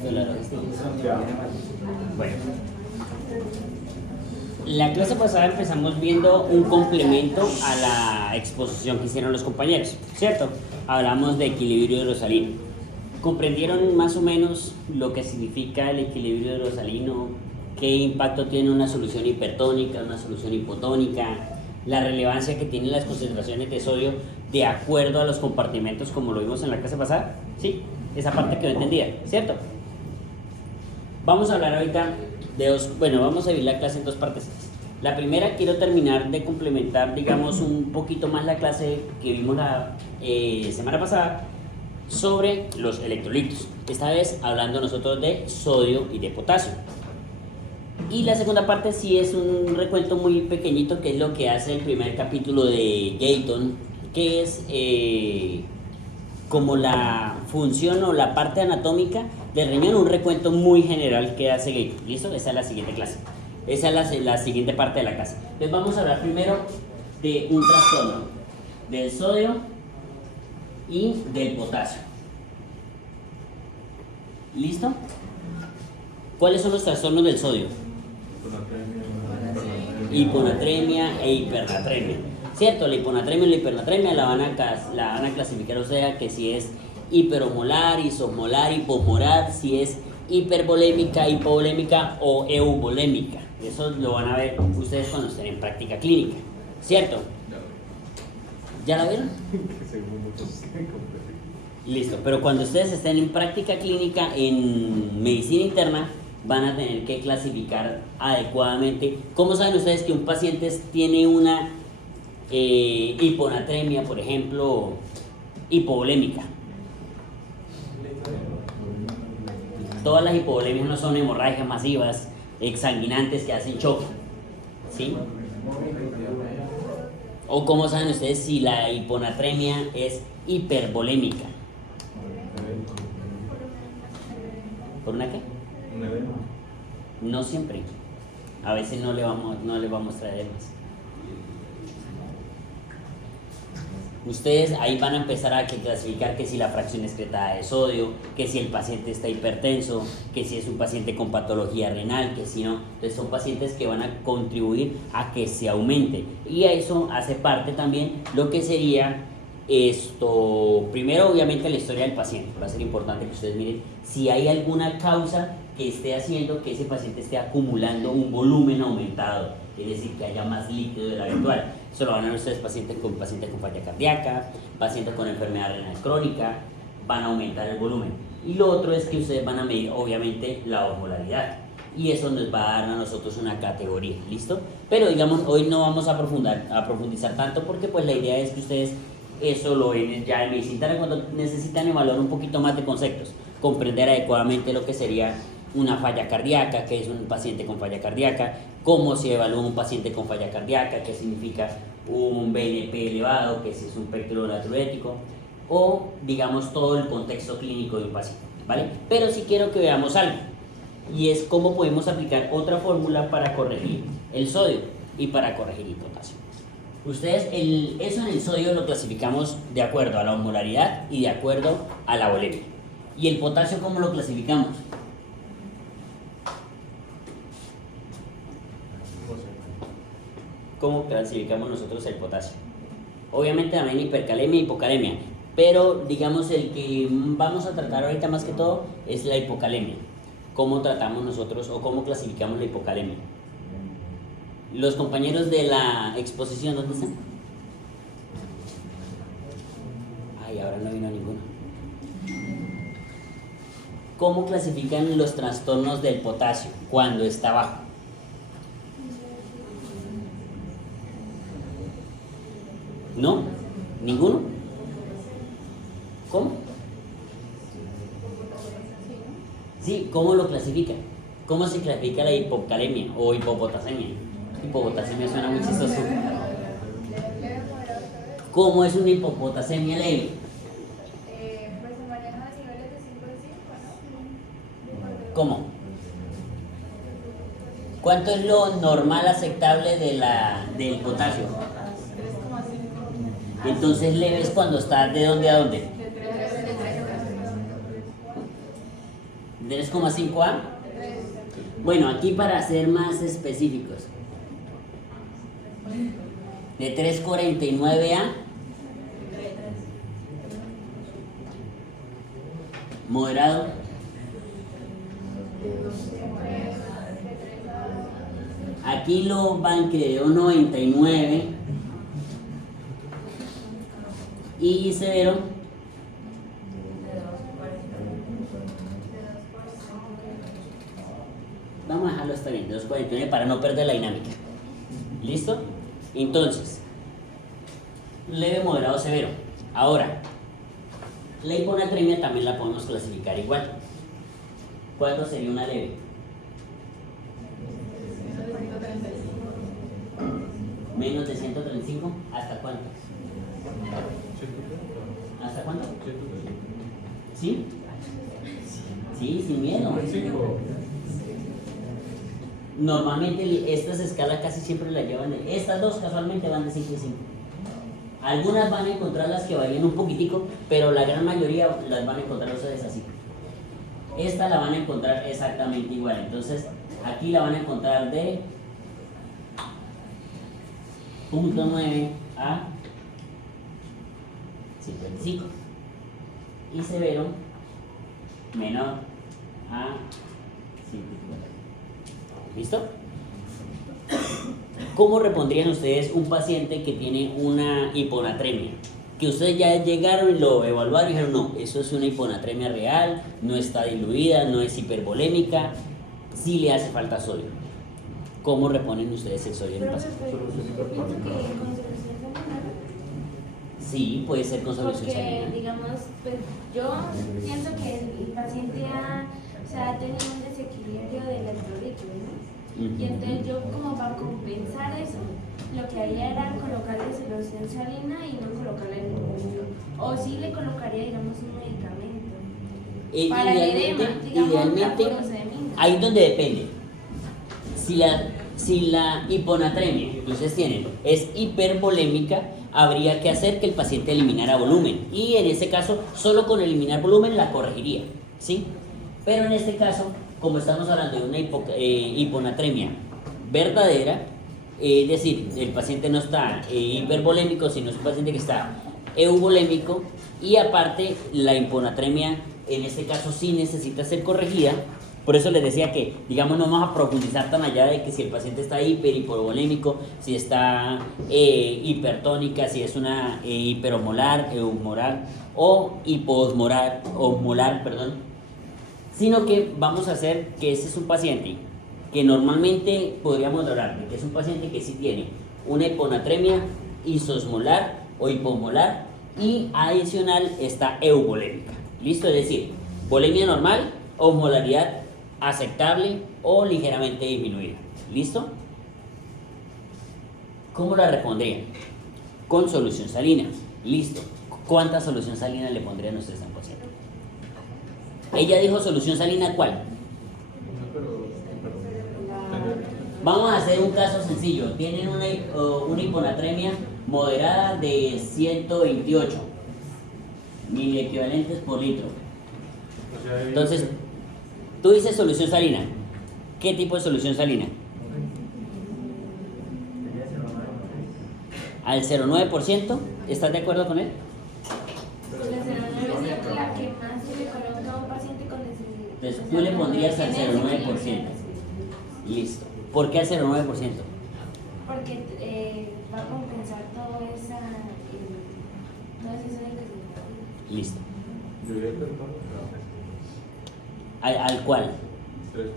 esto de la logística. Bueno, la clase pasada empezamos viendo un complemento a la exposición que hicieron los compañeros, ¿cierto? Hablamos de equilibrio rosalino. ¿Comprendieron más o menos lo que significa el equilibrio rosalino? ¿Qué impacto tiene una solución hipertónica, una solución hipotónica? La relevancia que tienen las concentraciones de sodio de acuerdo a los compartimentos, como lo vimos en la clase pasada. Sí, esa parte quedó entendida, ¿cierto? Vamos a hablar ahorita de vamos a dividir la clase en dos partes. La primera, quiero terminar de complementar, digamos, un poquito más la clase que vimos la semana pasada sobre los electrolitos. Esta vez hablando nosotros de sodio y de potasio. Y la segunda parte sí es un recuento muy pequeñito, que es lo que hace el primer capítulo de Gayton, que es como la función o la parte anatómica del riñón, un recuento muy general que hace Gayton. ¿Listo? Esa es la siguiente clase. Esa es la siguiente parte de la clase. Entonces vamos a hablar primero de un trastorno del sodio y del potasio. ¿Listo? ¿Cuáles son los trastornos del sodio? Hiponatremia e hipernatremia. ¿Cierto? La hiponatremia y la hipernatremia la van a clasificar, o sea, que si es hiperomolar, isosmolar, hipomolar, si es hipervolémica, hipovolémica o euvolémica. Eso lo van a ver ustedes cuando estén en práctica clínica, ¿cierto? ¿Ya la vieron? Listo, pero cuando ustedes estén en práctica clínica en medicina interna, van a tener que clasificar adecuadamente. ¿Cómo saben ustedes que un paciente tiene una hiponatremia, por ejemplo, hipovolémica? Todas las hipovolemias no son hemorragias masivas, exsanguinantes que hacen choque, ¿sí? ¿O cómo saben ustedes si la hiponatremia es hipervolémica? ¿Por una qué? No siempre. A veces no le vamos a traer más. Ustedes ahí van a empezar a clasificar que si la fracción excretada de sodio, que si el paciente está hipertenso, que si es un paciente con patología renal, que si no. Entonces son pacientes que van a contribuir a que se aumente. Y a eso hace parte también lo que sería esto. Primero, obviamente, la historia del paciente. Va a ser importante que ustedes miren si hay alguna causa que esté haciendo que ese paciente esté acumulando un volumen aumentado, es decir, que haya más líquido de lo habitual. Eso lo van a ver ustedes pacientes con falla cardíaca, pacientes con enfermedad renal crónica, van a aumentar el volumen. Y lo otro es que ustedes van a medir, obviamente, la osmolaridad. Y eso nos va a dar a nosotros una categoría, ¿listo? Pero digamos, hoy no vamos a profundizar tanto porque pues la idea es que ustedes eso lo ven ya en medicina interna cuando necesitan evaluar un poquito más de conceptos, comprender adecuadamente lo que sería una falla cardíaca, qué es un paciente con falla cardíaca, cómo se evalúa un paciente con falla cardíaca, qué significa un BNP elevado, que si es un pértico natriurético, o digamos todo el contexto clínico de un paciente, ¿vale? Pero sí quiero que veamos algo, y es cómo podemos aplicar otra fórmula para corregir el sodio y para corregir el potasio. Ustedes, eso en el sodio lo clasificamos de acuerdo a la osmolaridad y de acuerdo a la volemia. ¿Y el potasio cómo lo clasificamos? ¿Cómo clasificamos nosotros el potasio? Obviamente también hipercalemia y hipocalemia, pero digamos el que vamos a tratar ahorita más que todo es la hipocalemia. ¿Cómo tratamos nosotros o cómo clasificamos la hipocalemia? Los compañeros de la exposición, ¿dónde están? Ay, ahora no vino ninguno. ¿Cómo clasifican los trastornos del potasio cuando está bajo? ¿No? ¿Ninguno? ¿Cómo? Sí, ¿cómo lo clasifican? ¿Cómo se clasifica la hipocalemia o hipopotasemia? Hipopotasemia suena muy chistoso. ¿Cómo es una hipopotasemia leve? Pues se maneja a niveles de 5 de 5, ¿no? ¿Cómo? ¿Cuánto es lo normal aceptable del potasio? 3,5. Entonces leve es cuando está de dónde a dónde. 3,5A. Bueno, aquí para ser más específicos, de 3,49A, moderado, aquí lo van que de 1,99 y severo vamos a dejarlo hasta bien, de 2,49 para no perder la dinámica. ¿Listo? Entonces, leve, moderado, severo. Ahora, la hiponatremia también la podemos clasificar igual. ¿Cuánto sería una leve? Menos de 135, ¿hasta cuánto? ¿Hasta cuánto? ¿Sí? Sí, sin miedo. Normalmente estas escalas casi siempre las llevan de... Estas dos casualmente van de 5 y 5. Algunas van a encontrar las que varían un poquitico, pero la gran mayoría las van a encontrar ustedes así. Esta la van a encontrar exactamente igual. Entonces, aquí la van a encontrar de 0,9 a 55. Y severo menor a 150. ¿Listo? ¿Cómo repondrían ustedes un paciente que tiene una hiponatremia? Que ustedes ya llegaron y lo evaluaron y dijeron, no, eso es una hiponatremia real, no está diluida, no es hipervolémica, sí le hace falta sodio. ¿Cómo reponen ustedes el sodio en el paciente? Sí, puede ser con solución salina. Porque, digamos, pues, yo pienso que el paciente ha tenido un desequilibrio de electrolitos, ¿no? Y entonces yo, como para compensar eso, lo que haría era colocarle solución salina y no colocarle ningún. O sí le colocaría, digamos, un medicamento. Para el edema, digamos, idealmente ahí es donde depende. Si la hiponatremia que ustedes tienen es hipervolémica, habría que hacer que el paciente eliminara volumen. Y en ese caso, solo con eliminar volumen la corregiría, ¿sí? Pero en este caso, como estamos hablando de una hiponatremia verdadera, es decir, el paciente no está hipervolémico, sino es un paciente que está euvolémico, y aparte la hiponatremia en este caso sí necesita ser corregida. Por eso les decía que, digamos, no vamos a profundizar tan allá de que si el paciente está hipervolémico, si está hipertónica, si es una hiperosmolar, eumolar o hiposmolar, osmolar, perdón, sino que vamos a hacer que ese es un paciente que normalmente podríamos hablar de que es un paciente que sí tiene una hiponatremia isosmolar o hiposmolar y adicional está euvolémica. ¿Listo? Es decir, volemia normal, osmolaridad aceptable o ligeramente disminuida. ¿Listo? ¿Cómo la repondrían? Con solución salina. Listo. ¿Cuánta solución salina le pondrían ustedes a un paciente? Ella dijo solución salina, ¿cuál? Vamos a hacer un caso sencillo. Tienen una hiponatremia moderada de 128 miliequivalentes por litro. Entonces, tú dices solución salina. ¿Qué tipo de solución salina? ¿Al 0,9%? ¿Estás de acuerdo con él? La que más se le coloca a un paciente con necesidad. Entonces, tú le pondrías al 0,9%. Listo. ¿Por qué al 0,9%? Porque va a compensar todas esas que Listo. ¿Al cuál? 3%.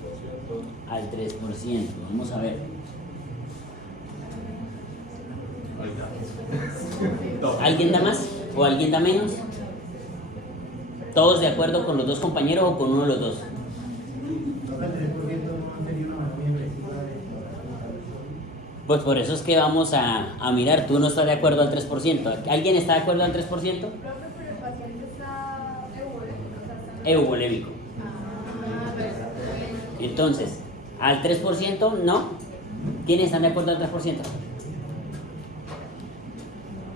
Al 3%. Vamos a ver. ¿Alguien da más o alguien da menos? ¿Todos de acuerdo con los dos compañeros o con uno de los dos? Pues por eso es que vamos a mirar. Tú no estás de acuerdo al 3%. ¿Alguien está de acuerdo al 3%? Profe, pero el paciente está euvolémico. Euvolémico. Entonces, al 3%, ¿no? ¿Quiénes están de acuerdo al 3%?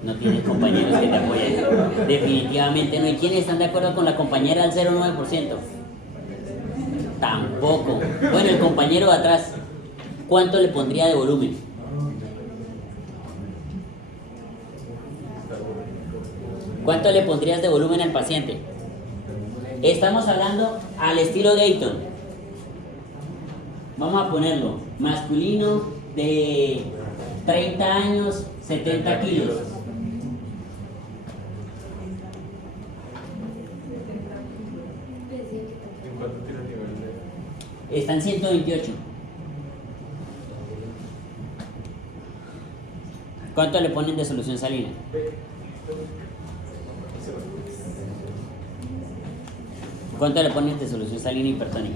No tienes compañeros que te apoyen. Definitivamente no. ¿Y quiénes están de acuerdo con la compañera al 0,9%? Poco. Bueno, el compañero de atrás, ¿cuánto le pondría de volumen? ¿Cuánto le pondrías de volumen al paciente? Estamos hablando al estilo Dayton. Vamos a ponerlo. Masculino de 30 años, 70 kilos. ¿En cuánto tiene el nivel de...? Está en 128. ¿Cuánto le ponen de solución salina? ¿Cuánto le ponen de solución salina hipertónica?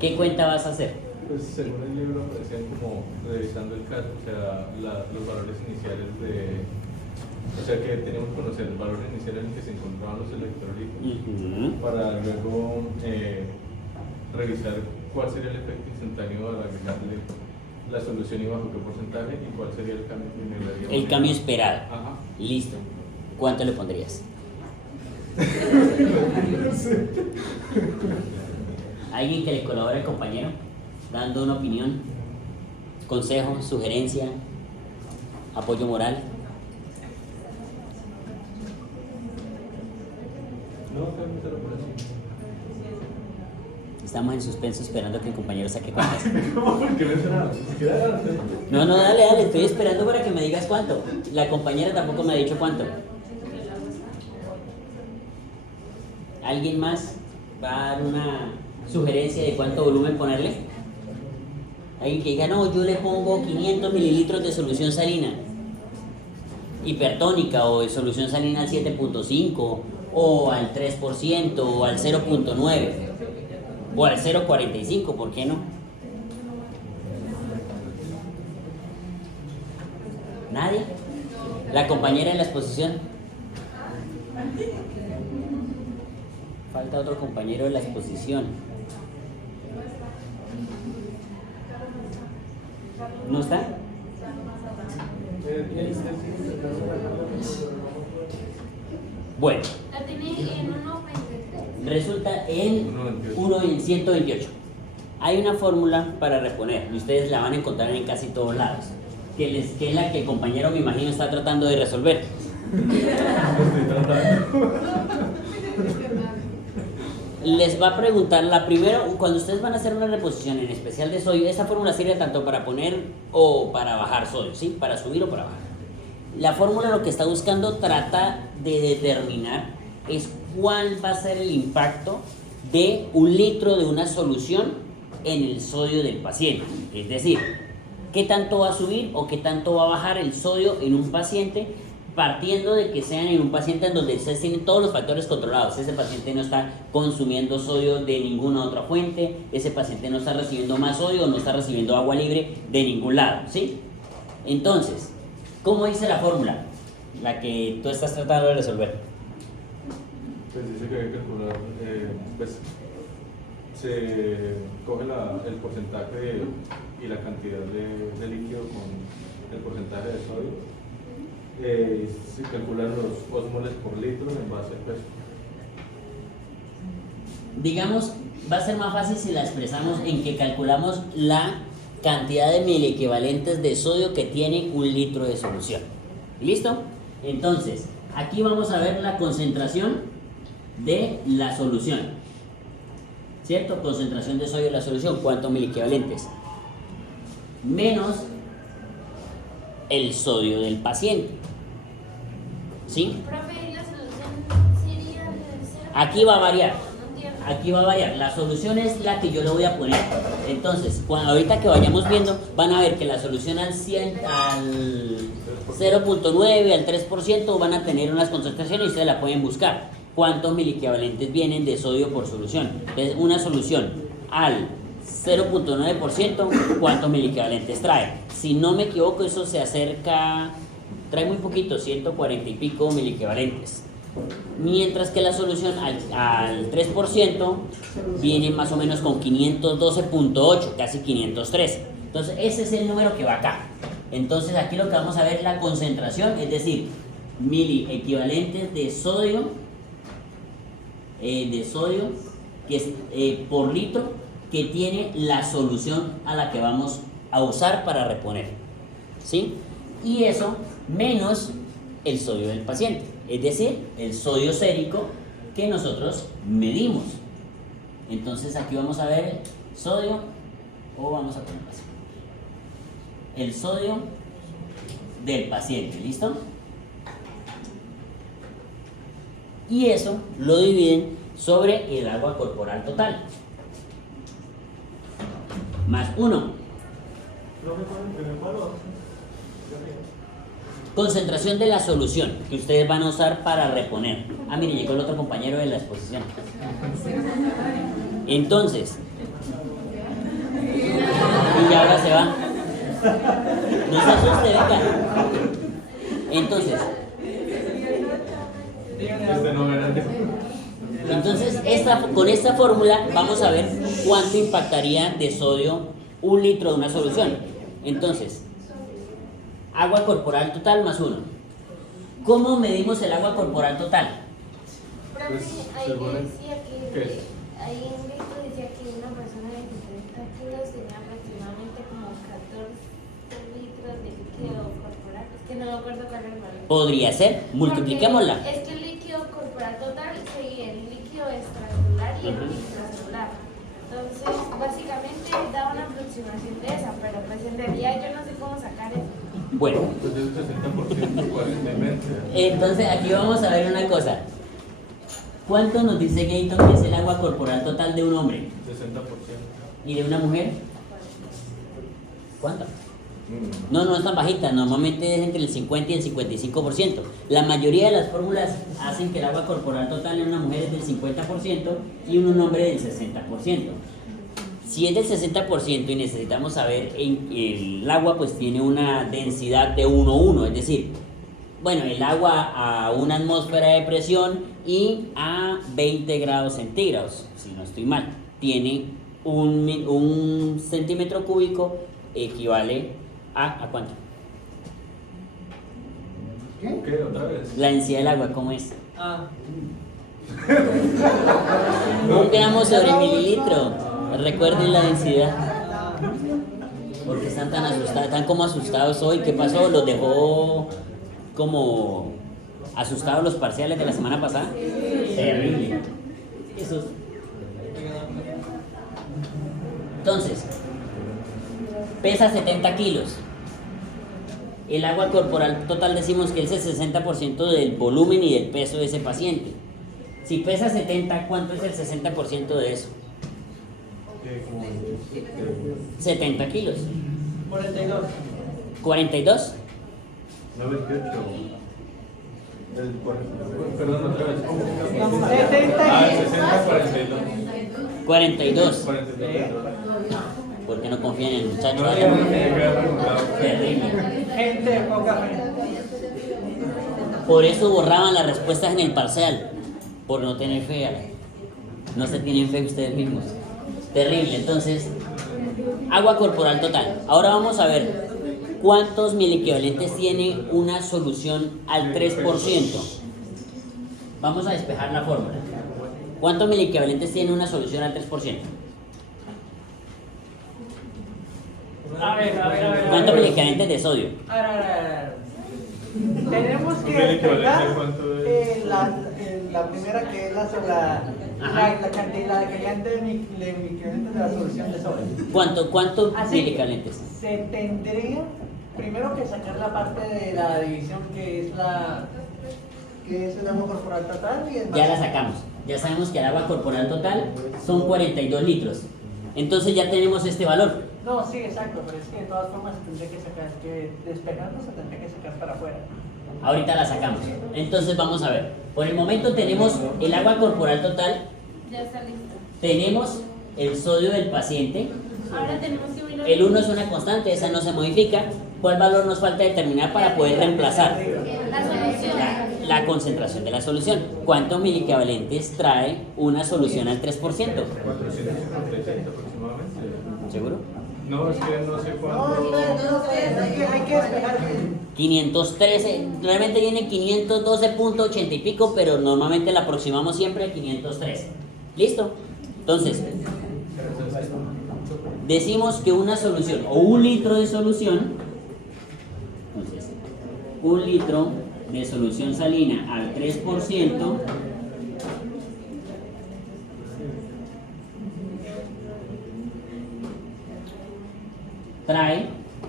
¿Qué cuenta vas a hacer? Pues según el libro aparecían como revisando el caso, o sea, los valores iniciales de... O sea, que teníamos que conocer el valor inicial en el que se encontraban los electrolitos para luego revisar cuál sería el efecto instantáneo al agregarle la solución y bajo qué porcentaje y cuál sería el cambio que generaría. El cambio esperado. Ajá. Listo. ¿Cuánto le pondrías? ¿Alguien que le colabore al compañero? Dando una opinión, consejo, sugerencia, apoyo moral. No, también se lo por así. Estamos en suspenso esperando que el compañero saque cuentas. ¿Cómo? ¿Por qué no será? No, dale, estoy esperando para que me digas cuánto. La compañera tampoco me ha dicho cuánto. ¿Alguien más va a dar una sugerencia de cuánto volumen ponerle? Alguien que diga, no, yo le pongo 500 mililitros de solución salina hipertónica o de solución salina al 7.5 o al 3% o al 0.9 o al 0.45, ¿por qué no? ¿Nadie? ¿La compañera en la exposición? Falta otro compañero de la exposición. ¿No está? Bueno, La tiene en 1.23. resulta en 1 en 128. Hay una fórmula para reponer y ustedes la van a encontrar en casi todos lados, que es la que el compañero, me imagino, está tratando de resolver. Estoy tratando. Les va a preguntar la primera, cuando ustedes van a hacer una reposición en especial de sodio, esta fórmula sirve tanto para poner o para bajar sodio, ¿sí? Para subir o para bajar. La fórmula lo que está buscando trata de determinar es cuál va a ser el impacto de 1 litro de una solución en el sodio del paciente. Es decir, qué tanto va a subir o qué tanto va a bajar el sodio en un paciente, partiendo de que sean en un paciente en donde ustedes tienen todos los factores controlados. Ese paciente no está consumiendo sodio de ninguna otra fuente, ese paciente no está recibiendo más sodio o no está recibiendo agua libre de ningún lado, ¿sí? Entonces, ¿cómo dice la fórmula? La que tú estás tratando de resolver. Pues dice que hay que calcular, pues se coge el porcentaje y la cantidad de líquido con el porcentaje de sodio. Se calculan los osmoles por litro en base al peso. Digamos, va a ser más fácil si la expresamos en que calculamos la cantidad de miliequivalentes de sodio que tiene 1 litro de solución. ¿Listo? Entonces, aquí vamos a ver la concentración de la solución. ¿Cierto? Concentración de sodio en la solución, ¿cuántos miliequivalentes? Menos el sodio del paciente. ¿Sí? Profe, la solución sería del 0. Aquí va a variar. No entiendo. Aquí va a variar. La solución es la que yo le voy a poner. Entonces, ahorita que vayamos viendo, van a ver que la solución al 100, al 0.9, al 3% van a tener unas concentraciones y ustedes la pueden buscar. ¿Cuántos miliequivalentes vienen de sodio por solución? Entonces, una solución al 0.9%, ¿cuántos miliequivalentes trae? Si no me equivoco, eso se acerca, trae muy poquito, 140 y pico miliequivalentes. Mientras que la solución al 3% viene más o menos con 512.8, casi 513. Entonces, ese es el número que va acá. Entonces, aquí lo que vamos a ver es la concentración, es decir, miliequivalentes de sodio de sodio que es, por litro que tiene la solución a la que vamos a usar para reponer, ¿sí? Y eso menos el sodio del paciente, es decir, el sodio sérico que nosotros medimos. Entonces aquí vamos a ver sodio, o vamos a poner así, el sodio del paciente, ¿listo? Y eso lo dividen sobre el agua corporal total, más 1. Concentración de la solución que ustedes van a usar para reponer. Ah, mire, llegó el otro compañero de la exposición. Entonces, y ahora se va. No se asuste, venga. Entonces, con esta fórmula vamos a ver cuánto impactaría de sodio 1 litro de una solución. Entonces, agua corporal total más 1. ¿Cómo medimos el agua corporal total? Profe, ahí decía ¿Qué? ahí en esto decía que una persona de 70 kilos tenía aproximadamente como 14 litros de líquido corporal. Es que no me acuerdo cuál era el valor. Podría ser, multipliquémosla. Porque es que el líquido corporal total sería el líquido extracelular y el intracelular. Entonces, básicamente da una aproximación de esa, pero pues en realidad yo no sé cómo sacar eso. Bueno, Entonces el 60% probablemente. entonces aquí vamos a ver una cosa. ¿Cuánto nos dice Gayton que es el agua corporal total de un hombre? 60%. ¿Y de una mujer? ¿Cuánto? No es tan bajita, normalmente es entre el 50 y el 55%. La mayoría de las fórmulas hacen que el agua corporal total en una mujer es del 50% y en un hombre del 60%. Si es del 60% y necesitamos saber, el agua pues tiene una densidad de 1:1, es decir, bueno, el agua a una atmósfera de presión y a 20 grados centígrados, si no estoy mal, tiene un centímetro cúbico equivale ¿a cuánto? ¿Qué? ¿Otra vez? La densidad del agua, ¿cómo es? 1 gramo sobre mililitro. Recuerden la densidad. ¿Por qué están tan asustados? Están como asustados hoy. ¿Qué pasó? ¿Los dejó como asustados los parciales de la semana pasada? Terrible. Eso. Entonces, pesa 70 kilos. El agua corporal total decimos que es el 60% del volumen y del peso de ese paciente. Si pesa 70, ¿cuánto es el 60% de eso? 70 kilos. 42. 42. No, 28. Perdón, otra vez. 70 y 60, 42. 42. 42. ¿Por qué no confían en el muchacho? No, ya no tenía que haber preguntado. Terrible. gente de poca fe. Por eso borraban las respuestas en el parcial, por no tener fe. No se tienen fe ustedes mismos. Terrible. Entonces, agua corporal total. Ahora vamos a ver cuántos miliequivalentes tiene una solución al 3%. Vamos a despejar la fórmula. ¿Cuántos miliequivalentes tiene una solución al 3%? A ver. ¿Cuántos miliequivalentes de sodio? A ver. Tenemos que ¿Un equivalente explicar cuánto es? la primera que es la cantidad de miliequivalentes de la solución de sodio. ¿Cuántos Así, miliequivalentes? se tendría primero que sacar la parte de la división que es el agua corporal total y el Ya la sacamos. Ya sabemos que el agua corporal total son 42 litros. Entonces ya tenemos este valor. No, sí, exacto, pero es que de todas formas se tendría que sacar, que despejando se tendría que sacar para afuera. Ahorita la sacamos. Entonces vamos a ver. Por el momento tenemos el agua corporal total, Ya está listo. tenemos el sodio del paciente. Ahora tenemos que ver El 1 es una constante, esa no se modifica. ¿Cuál valor nos falta determinar para poder reemplazar? la solución. La concentración de la solución. ¿Cuántos miliequivalentes trae una solución al 3%? 457 aproximadamente. ¿Seguro? No, es que no sé cuánto. Hay que despejar bien. 513, realmente viene 512.80 y pico, pero normalmente la aproximamos siempre a 513. ¿Listo? Entonces, decimos que una solución o un litro de solución, entonces, un litro de solución salina al 3% trae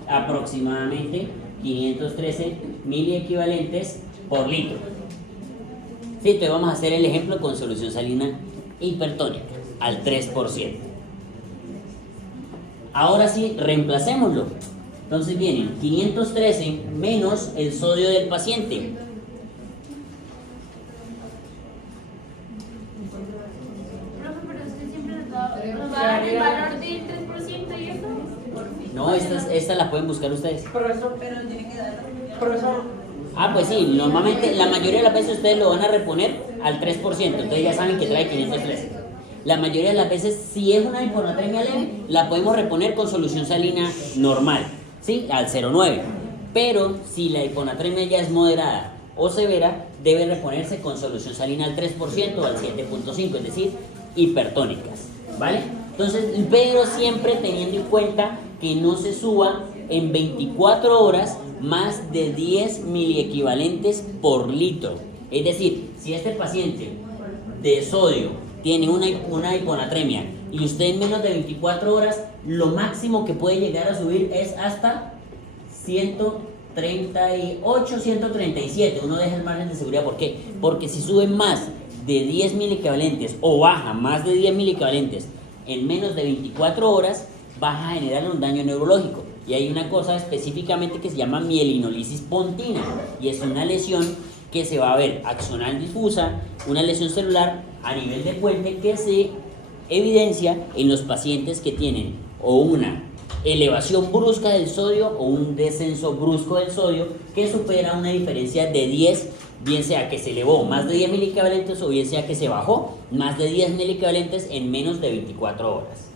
aproximadamente 513 miliequivalentes por litro. Sí, entonces vamos a hacer el ejemplo con solución salina hipertónica al 3%. Ahora sí, reemplacémoslo. Entonces vienen 513 menos el sodio del paciente. Profe, pero usted siempre nos va a dar el valor del 3% y eso. No, estas las pueden buscar ustedes. Profesor, profesor, Pues sí, normalmente la mayoría de las veces ustedes lo van a reponer al 3%, entonces ya saben que trae 513. La mayoría de las veces, si es una hiponatremia leve, la podemos reponer con solución salina normal, ¿sí? Al 0,9. Pero si la hiponatremia ya es moderada o severa, debe reponerse con solución salina al 3% o al 7.5, es decir, hipertónicas, ¿vale? Entonces, pero siempre teniendo en cuenta que no se suba en 24 horas más de 10 miliequivalentes por litro. Es decir, si este paciente de sodio tiene una hiponatremia y usted en menos de 24 horas, lo máximo que puede llegar a subir es hasta 138, 137. Uno deja el margen de seguridad. ¿Por qué? Porque si sube más de 10 miliequivalentes o baja más de 10 miliequivalentes en menos de 24 horas, vas a generar un daño neurológico. Y hay una cosa específicamente que se llama mielinolisis pontina, y es una lesión que se va a ver axonal difusa, una lesión celular a nivel de puente que se evidencia en los pacientes que tienen o una elevación brusca del sodio o un descenso brusco del sodio que supera una diferencia de 10, bien sea que se elevó más de 10 miliequivalentes o bien sea que se bajó más de 10 miliequivalentes en menos de 24 horas.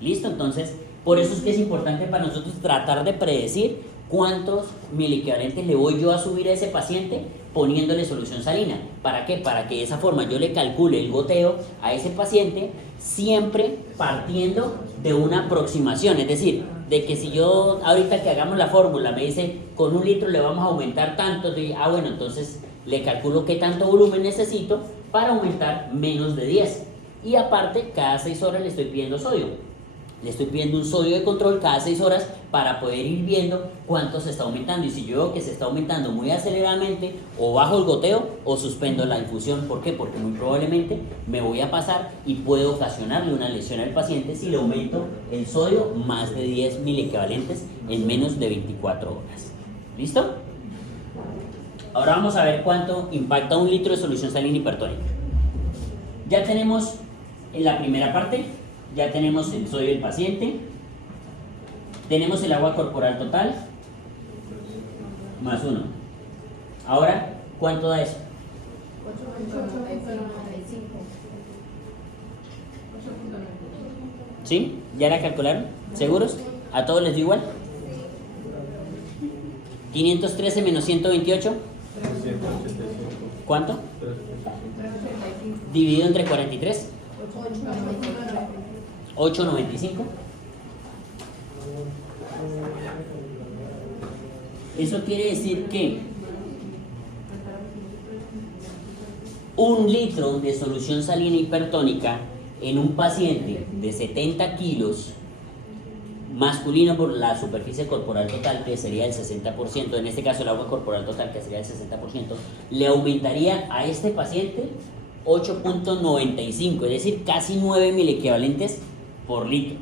¿Listo? Entonces, por eso es que es importante para nosotros tratar de predecir cuántos miliequivalentes le voy yo a subir a ese paciente poniéndole solución salina. ¿Para qué? Para que de esa forma yo le calcule el goteo a ese paciente siempre partiendo de una aproximación. Es decir, de que si yo ahorita que hagamos la fórmula me dice con un litro le vamos a aumentar tanto, bueno, entonces le calculo qué tanto volumen necesito para aumentar menos de 10. Y aparte, cada 6 horas le estoy pidiendo sodio. Le estoy pidiendo un sodio de control cada 6 horas para poder ir viendo cuánto se está aumentando. Y si yo veo que se está aumentando muy aceleradamente, o bajo el goteo o suspendo la infusión. ¿Por qué? Porque muy probablemente me voy a pasar y puedo ocasionarle una lesión al paciente si le aumento el sodio más de 10 miliequivalentes en menos de 24 horas. ¿Listo? Ahora vamos a ver cuánto impacta un litro de solución salina hipertónica. Ya tenemos en la primera parte. Ya tenemos el sodio del paciente, tenemos el agua corporal total, más 1. Ahora, ¿cuánto da eso? 8.95. ¿Sí? ¿Ya la calcularon? ¿Seguros? ¿A todos les dio igual? 513 menos 128. 185. ¿Cuánto? 385. Dividido entre 43. 8.95. Eso quiere decir que un litro de solución salina hipertónica en un paciente de 70 kilos masculino por la superficie corporal total, que sería el 60%, en este caso el agua corporal total, que sería el 60%, le aumentaría a este paciente 8.95, es decir, casi 9 miliequivalentes por litro.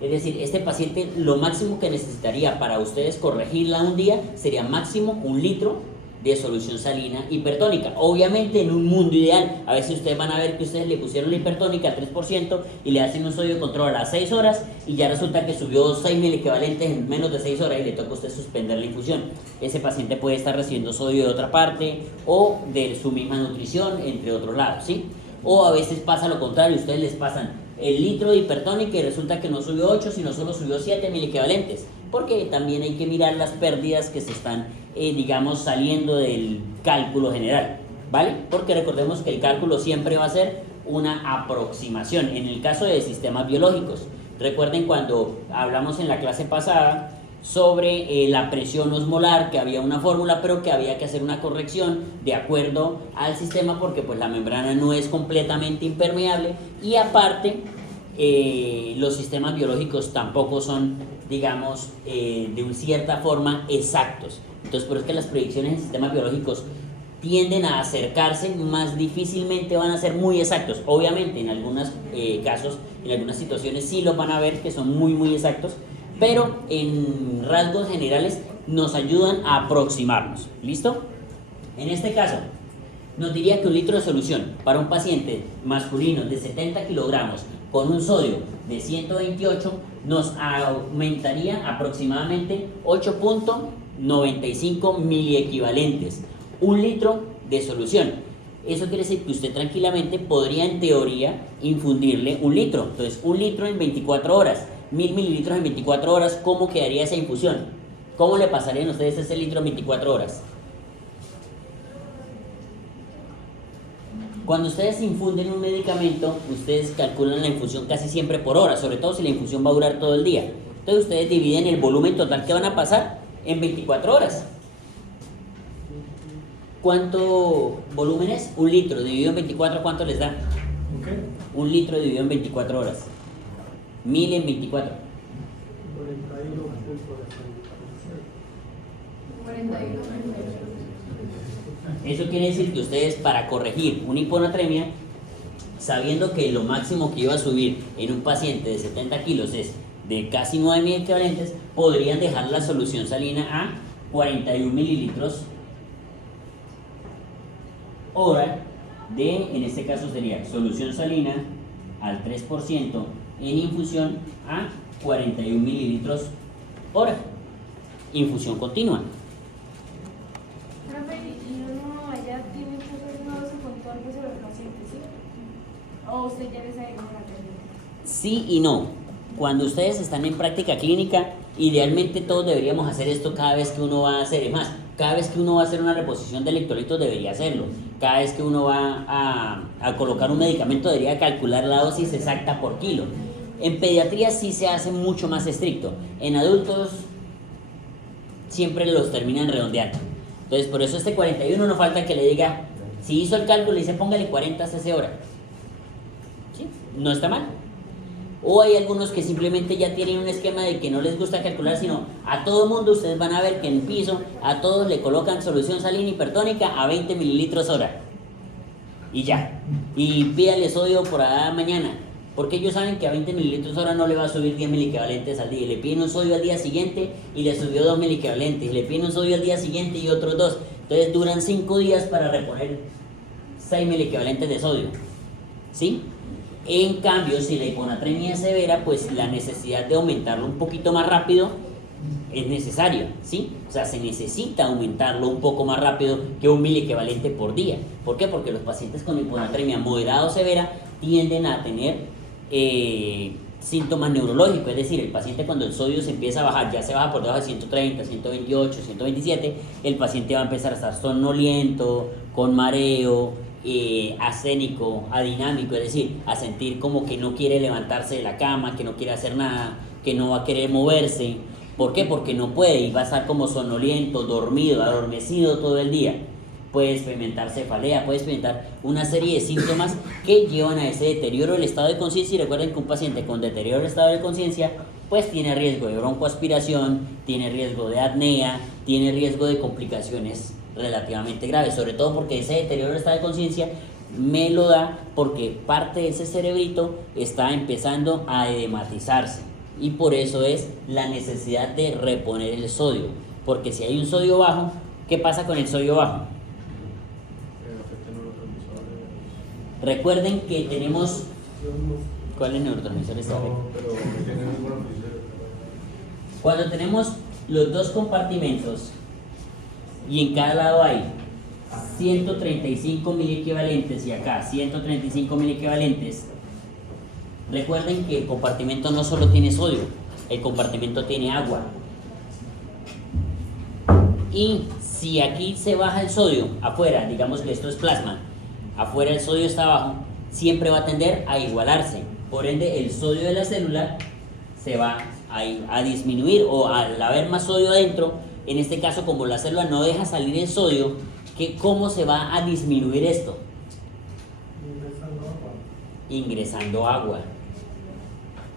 Es decir, este paciente lo máximo que necesitaría para ustedes corregirla un día sería máximo 1 litro de solución salina hipertónica. Obviamente en un mundo ideal, a veces ustedes van a ver que ustedes le pusieron la hipertónica al 3% y le hacen un sodio de control a las 6 horas y ya resulta que subió 6 miliequivalentes en menos de 6 horas y le toca a usted suspender la infusión. Ese paciente puede estar recibiendo sodio de otra parte o de su misma nutrición, entre otros lados, ¿sí? O a veces pasa lo contrario, ustedes les pasan el litro de hipertónica y resulta que no subió 8, sino solo subió 7 miliequivalentes, porque también hay que mirar las pérdidas que se están, digamos, saliendo del cálculo general, ¿vale? Porque recordemos que el cálculo siempre va a ser una aproximación. En el caso de sistemas biológicos, recuerden cuando hablamos en la clase pasada sobre la presión osmolar, que había una fórmula, pero que había que hacer una corrección de acuerdo al sistema, porque pues la membrana no es completamente impermeable, y aparte los sistemas biológicos tampoco son, digamos, de una cierta forma exactos. Entonces por eso es que las predicciones en sistemas biológicos tienden a acercarse, más difícilmente van a ser muy exactos. Obviamente en algunos casos, en algunas situaciones sí los van a ver que son muy exactos, pero en rasgos generales nos ayudan a aproximarnos. ¿Listo? En este caso, nos diría que un litro de solución para un paciente masculino de 70 kilogramos con un sodio de 128 nos aumentaría aproximadamente 8.95 miliequivalentes. Un litro de solución. Eso quiere decir que usted tranquilamente podría, en teoría, infundirle un litro. Entonces, un litro en 24 horas. 1000 mililitros en 24 horas, ¿cómo quedaría esa infusión? ¿Cómo le pasarían a ustedes ese litro en 24 horas? Cuando ustedes infunden un medicamento, ustedes calculan la infusión casi siempre por hora, sobre todo si la infusión va a durar todo el día. Entonces ustedes dividen el volumen total que van a pasar en 24 horas. ¿Cuánto volumen es? Un litro dividido en 24, ¿cuánto les da? ¿Qué? Un litro dividido en 24 horas. 1000 en 24. 41. Eso quiere decir que ustedes, para corregir una hiponatremia, sabiendo que lo máximo que iba a subir en un paciente de 70 kilos es de casi 9 miliequivalentes, podrían dejar la solución salina a 41 mililitros hora de, en este caso sería solución salina al 3% en infusión a 41 mililitros hora. Infusión continua. Profe, y uno allá tiene que hacer una dosis puntual sobre el paciente, ¿sí? ¿O usted ya le sabe cómo la técnica? Sí y no. Cuando ustedes están en práctica clínica, idealmente todos deberíamos hacer esto cada vez que uno va a hacer, es más, cada vez que uno va a hacer una reposición de electrolitos debería hacerlo. Cada vez que uno va a colocar un medicamento debería calcular la dosis exacta por kilo. En pediatría sí se hace mucho más estricto. En adultos siempre los terminan redondeando. Entonces por eso este 41 no falta que le diga, si hizo el cálculo y dice póngale 40 cc hora. ¿Sí? No está mal. O hay algunos que simplemente ya tienen un esquema de que no les gusta calcular, sino a todo mundo ustedes van a ver que en piso a todos le colocan solución salina hipertónica a 20 mililitros hora. Y ya. Y pídale sodio por allá mañana. Porque ellos saben que a 20 mililitros hora no le va a subir 10 miliequivalentes al día. Y le piden un sodio al día siguiente y le subió 2 miliequivalentes. Y le piden un sodio al día siguiente y otros 2. Entonces duran 5 días para reponer 6 miliequivalentes de sodio. ¿Sí? En cambio, si la hiponatremia es severa, pues la necesidad de aumentarlo un poquito más rápido es necesaria, ¿sí? O sea, se necesita aumentarlo un poco más rápido que 1 miliequivalente por día. ¿Por qué? Porque los pacientes con hiponatremia moderada o severa tienden a tener síntomas neurológicos, es decir, el paciente cuando el sodio se empieza a bajar, ya se baja por debajo de 130, 128, 127, el paciente va a empezar a estar somnoliento, con mareo, acénico, adinámico, es decir, a sentir como que no quiere levantarse de la cama, que no quiere hacer nada, que no va a querer moverse. ¿Por qué? Porque no puede y va a estar como somnoliento, dormido, adormecido todo el día. Puede experimentar cefalea, puede experimentar una serie de síntomas que llevan a ese deterioro del estado de conciencia. Y recuerden que un paciente con deterioro del estado de conciencia pues tiene riesgo de broncoaspiración, tiene riesgo de apnea, tiene riesgo de complicaciones relativamente graves, sobre todo porque ese deterioro del estado de conciencia me lo da porque parte de ese cerebrito está empezando a edematizarse y por eso es la necesidad de reponer el sodio, porque si hay un sodio bajo, ¿qué pasa con el sodio bajo? Recuerden que tenemos... ¿Cuáles neurotransmisores saben? Cuando tenemos los dos compartimentos y en cada lado hay 135 miliequivalentes y acá 135 miliequivalentes. Recuerden que el compartimento no solo tiene sodio, el compartimento tiene agua. Y si aquí se baja el sodio afuera, digamos que esto es plasma, afuera el sodio está abajo, siempre va a tender a igualarse. Por ende, el sodio de la célula se va a disminuir, o al haber más sodio adentro, en este caso como la célula no deja salir el sodio, ¿cómo se va a disminuir esto? Ingresando agua.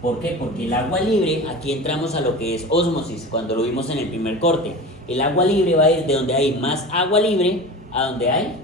¿Por qué? Porque el agua libre, aquí entramos a lo que es ósmosis, cuando lo vimos en el primer corte. El agua libre va a ir de donde hay más agua libre a donde hay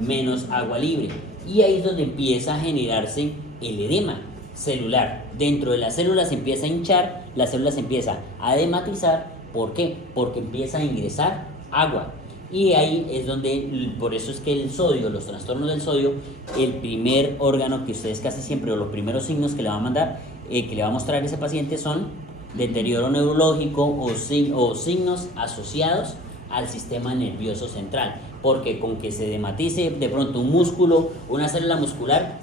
menos agua libre. Y ahí es donde empieza a generarse el edema celular. Dentro de la célula se empieza a hinchar, la célula se empieza a edematizar. ¿Por qué? Porque empieza a ingresar agua. Y ahí es donde, por eso es que el sodio, los trastornos del sodio, el primer órgano que ustedes casi siempre, o los primeros signos que le va a mandar, que le va a mostrar ese paciente son deterioro neurológico o signos asociados al sistema nervioso central. Porque con que se edematice de pronto un músculo, una célula muscular,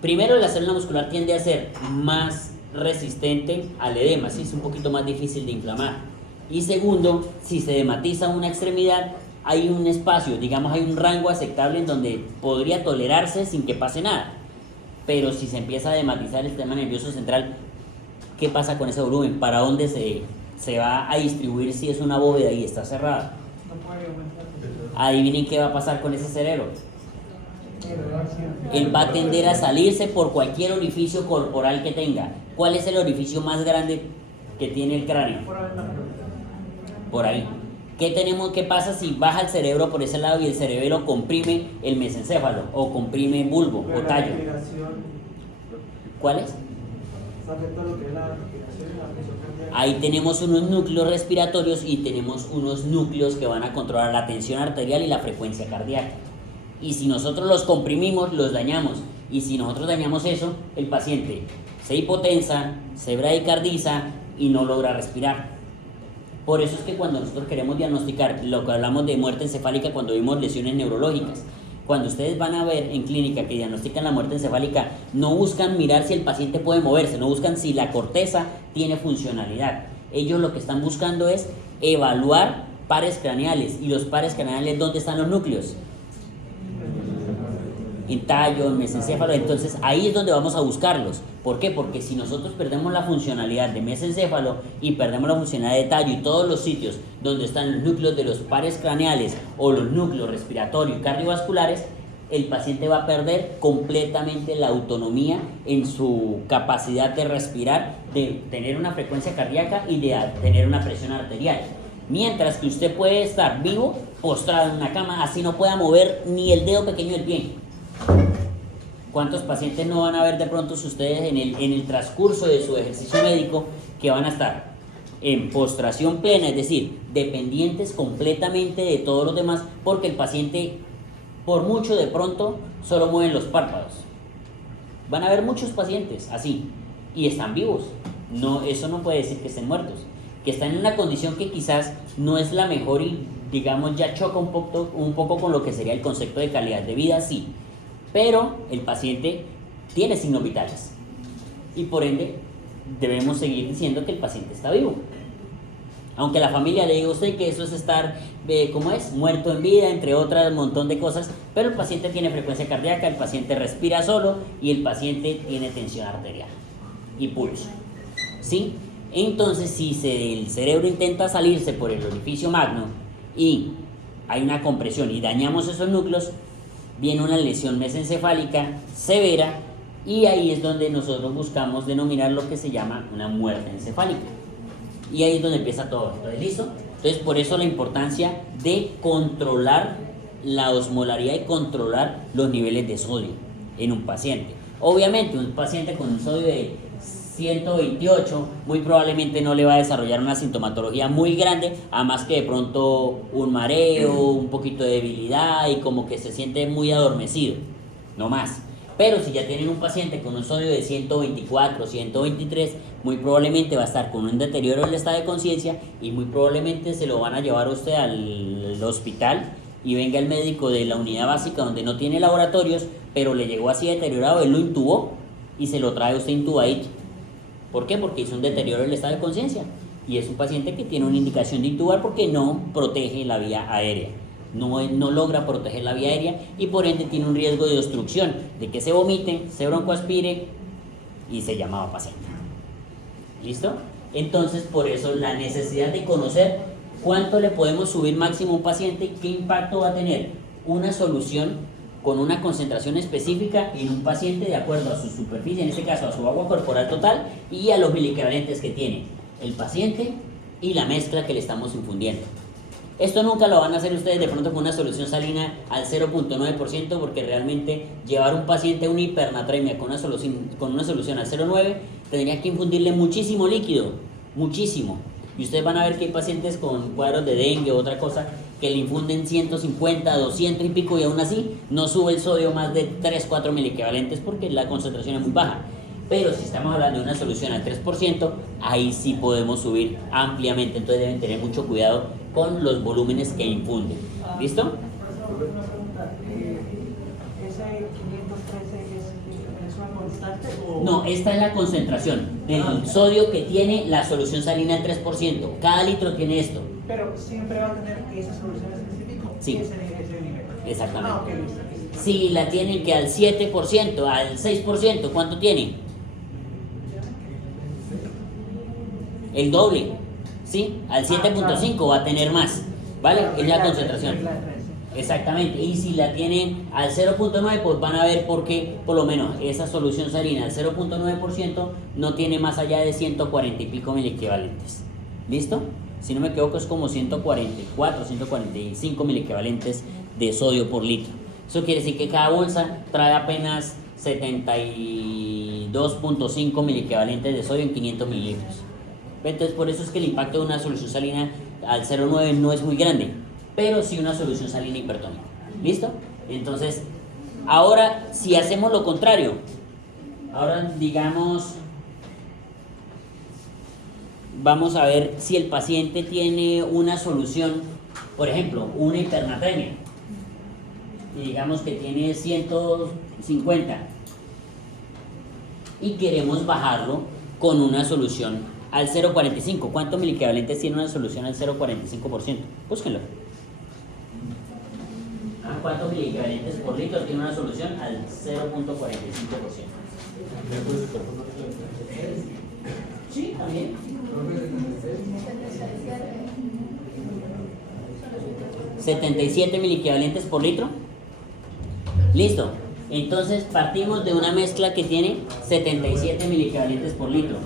primero la célula muscular tiende a ser más resistente al edema, ¿sí? Es un poquito más difícil de inflamar. Y segundo, si se edematiza una extremidad, hay un espacio, digamos hay un rango aceptable en donde podría tolerarse sin que pase nada. Pero si se empieza a edematizar el sistema nervioso central, ¿qué pasa con ese volumen? ¿Para dónde se va a distribuir si es una bóveda y está cerrada? No puede aumentar. Adivinen qué va a pasar con ese cerebro. Él va a tender a salirse por cualquier orificio corporal que tenga. ¿Cuál es el orificio más grande que tiene el cráneo? Por ahí. ¿Qué pasa si baja el cerebro por ese lado y el cerebelo comprime el mesencéfalo o comprime bulbo o tallo? ¿Cuál es? Ahí tenemos unos núcleos respiratorios y tenemos unos núcleos que van a controlar la tensión arterial y la frecuencia cardíaca. Y si nosotros los comprimimos, los dañamos. Y si nosotros dañamos eso, el paciente se hipotensa, se bradicardiza y no logra respirar. Por eso es que cuando nosotros queremos diagnosticar, lo que hablamos de muerte encefálica cuando vimos lesiones neurológicas, cuando ustedes van a ver en clínica que diagnostican la muerte encefálica, no buscan mirar si el paciente puede moverse, no buscan si la corteza tiene funcionalidad. Ellos lo que están buscando es evaluar pares craneales. ¿Y los pares craneales dónde están los núcleos? En tallo, en mesencéfalo. Entonces ahí es donde vamos a buscarlos. ¿Por qué? Porque si nosotros perdemos la funcionalidad de mesencéfalo y perdemos la funcionalidad de tallo y todos los sitios donde están los núcleos de los pares craneales o los núcleos respiratorios y cardiovasculares, el paciente va a perder completamente la autonomía en su capacidad de respirar, de tener una frecuencia cardíaca y de tener una presión arterial. Mientras que usted puede estar vivo, postrado en una cama, así no pueda mover ni el dedo pequeño del pie. ¿Cuántos pacientes no van a ver de pronto ustedes en el transcurso de su ejercicio médico que van a estar en postración plena, es decir, dependientes completamente de todos los demás, porque el paciente, por mucho de pronto, solo mueve los párpados? Van a haber muchos pacientes así y están vivos. No, eso no puede decir que estén muertos, que están en una condición que quizás no es la mejor y digamos ya choca un poco con lo que sería el concepto de calidad de vida, sí. Pero el paciente tiene signos vitales y por ende debemos seguir diciendo que el paciente está vivo. Aunque la familia le diga a usted que eso es estar, ¿cómo es? Muerto en vida, entre otras, un montón de cosas, pero el paciente tiene frecuencia cardíaca, el paciente respira solo y el paciente tiene tensión arterial y pulso. ¿Sí? Entonces, si el cerebro intenta salirse por el orificio magno y hay una compresión y dañamos esos núcleos, viene una lesión mesencefálica severa y ahí es donde nosotros buscamos denominar lo que se llama una muerte encefálica. Y ahí es donde empieza todo. Entonces, ¿listo? Entonces, por eso la importancia de controlar la osmolaridad y controlar los niveles de sodio en un paciente. Obviamente, un paciente con un sodio de 128 muy probablemente no le va a desarrollar una sintomatología muy grande, a más que de pronto un mareo, un poquito de debilidad y como que se siente muy adormecido, no más. Pero si ya tienen un paciente con un sodio de 124, 123, muy probablemente va a estar con un deterioro del estado de conciencia y muy probablemente se lo van a llevar a usted al hospital y venga el médico de la unidad básica donde no tiene laboratorios, pero le llegó así deteriorado, él lo intubó y se lo trae usted intubadito. ¿Por qué? Porque hizo un deterioro del estado de conciencia y es un paciente que tiene una indicación de intubar porque no protege la vía aérea. No logra proteger la vía aérea y por ende tiene un riesgo de obstrucción, de que se vomite, se broncoaspire y se llamaba paciente. ¿Listo? Entonces, por eso la necesidad de conocer cuánto le podemos subir máximo a un paciente, qué impacto va a tener una solución con una concentración específica en un paciente de acuerdo a su superficie, en este caso a su agua corporal total y a los miliequivalentes que tiene el paciente y la mezcla que le estamos infundiendo. Esto nunca lo van a hacer ustedes de pronto con una solución salina al 0.9% porque realmente llevar un paciente a una hipernatremia con una solución al 0.9 tendría que infundirle muchísimo líquido, muchísimo. Y ustedes van a ver que hay pacientes con cuadros de dengue o otra cosa que le infunden 150, 200 y pico y aún así no sube el sodio más de 3-4 miliequivalentes porque la concentración es muy baja. Pero si estamos hablando de una solución al 3%, ahí sí podemos subir ampliamente, entonces deben tener mucho cuidado con los volúmenes que infunden. ¿Listo? Una pregunta, ¿ese 513 es una constante o...? No, esta es la concentración del sodio que tiene la solución salina al 3%. Cada litro tiene esto. Pero siempre va a tener esa solución específica. Sí. Ese nivel. Exactamente. Ok, listo. Si la tienen que al 7%, al 6%, ¿cuánto tiene? El doble, ¿sí? Al 7.5 va a tener más, ¿vale? Es la concentración. Exactamente, y si la tienen al 0.9, pues van a ver por qué, por lo menos, esa solución salina al 0.9% no tiene más allá de 140 y pico miliequivalentes. ¿Listo? Si no me equivoco es como 144, 145 miliequivalentes de sodio por litro. Eso quiere decir que cada bolsa trae apenas 72.5 miliequivalentes de sodio en 500 mililitros. Entonces por eso es que el impacto de una solución salina al 0.9 no es muy grande, pero sí una solución salina hipertónica. ¿Listo? Entonces, ahora si hacemos lo contrario, ahora digamos, vamos a ver si el paciente tiene una solución, por ejemplo, una hipernatremia, y digamos que tiene 150 y queremos bajarlo con una solución al 0.45. ¿Cuántos miliequivalentes tiene una solución al 0.45%? Búsquenlo. ¿Cuántos miliequivalentes por litro tiene una solución al 0.45%? Sí, también. 77 miliequivalentes por litro. Listo. Entonces partimos de una mezcla que tiene 77 miliequivalentes por litro.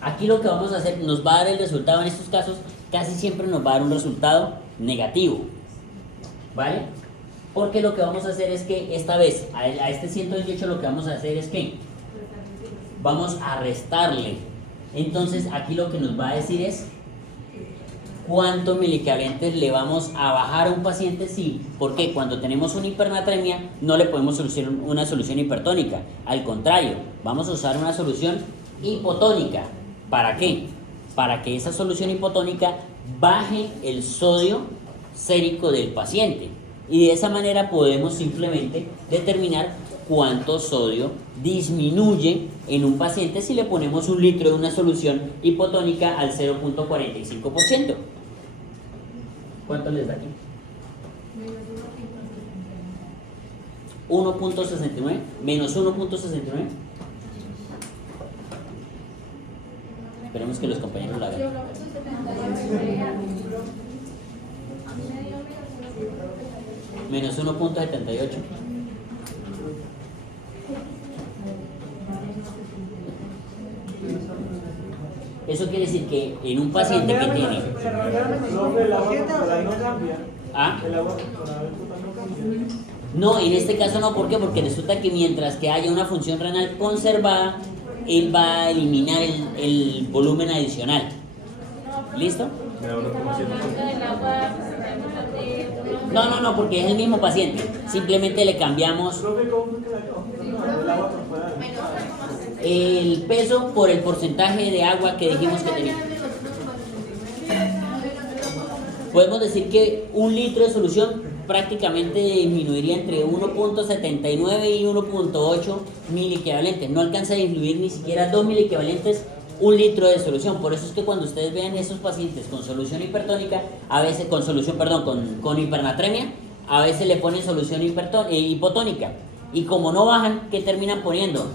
Aquí lo que vamos a hacer, nos va a dar el resultado en estos casos, casi siempre nos va a dar un resultado negativo, ¿vale? Porque lo que vamos a hacer es que esta vez, a este 118 lo que vamos a hacer es que vamos a restarle. Entonces aquí lo que nos va a decir es cuántos miliequivalentes le vamos a bajar a un paciente, sí, porque cuando tenemos una hipernatremia no le podemos usar una solución hipertónica, al contrario, vamos a usar una solución hipotónica. ¿Para qué? Para que esa solución hipotónica baje el sodio sérico del paciente y de esa manera podemos simplemente determinar cuánto sodio disminuye en un paciente si le ponemos un litro de una solución hipotónica al 0.45%. ¿Cuánto les da aquí? 1.69 menos 1.69. Esperemos que los compañeros la vean. Menos 1.78. Eso quiere decir que en un paciente que tiene... ¿Ah? No, en este caso no, ¿por qué? Porque resulta que mientras que haya una función renal conservada, él va a eliminar el volumen adicional. ¿Listo? No, porque es el mismo paciente. Simplemente le cambiamos el peso por el porcentaje de agua que dijimos que tenía. podemos decir que un litro de solución prácticamente disminuiría entre 1.79 y 1.8 miliequivalentes. No alcanza a disminuir ni siquiera 2 miliequivalentes un litro de solución. Por eso es que cuando ustedes vean esos pacientes con solución hipertónica, a veces con solución, perdón, con hipernatremia, a veces le ponen solución hipotónica. Y como no bajan, ¿qué terminan poniendo?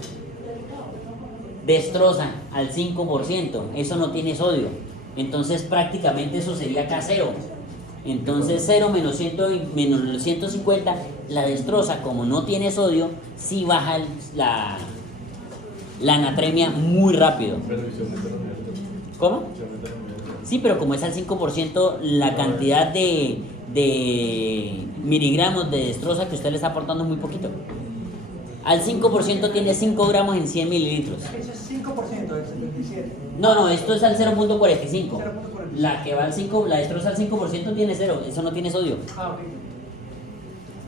Destroza al 5%. Eso no tiene sodio. Entonces prácticamente eso sería K0. Entonces 0 menos 150, la destroza, como no tiene sodio, sí baja la anatremia muy rápido. ¿Cómo? Sí, pero como es al 5%, la cantidad de miligramos de destroza que usted le está aportando es muy poquito. Al 5% tiene 5 gramos en 100 mililitros. Eso es 5% del 77. No, esto es al 0.45. 0.45. La que va al 5, la destroza al 5% tiene 0, eso no tiene sodio. Ah, ok.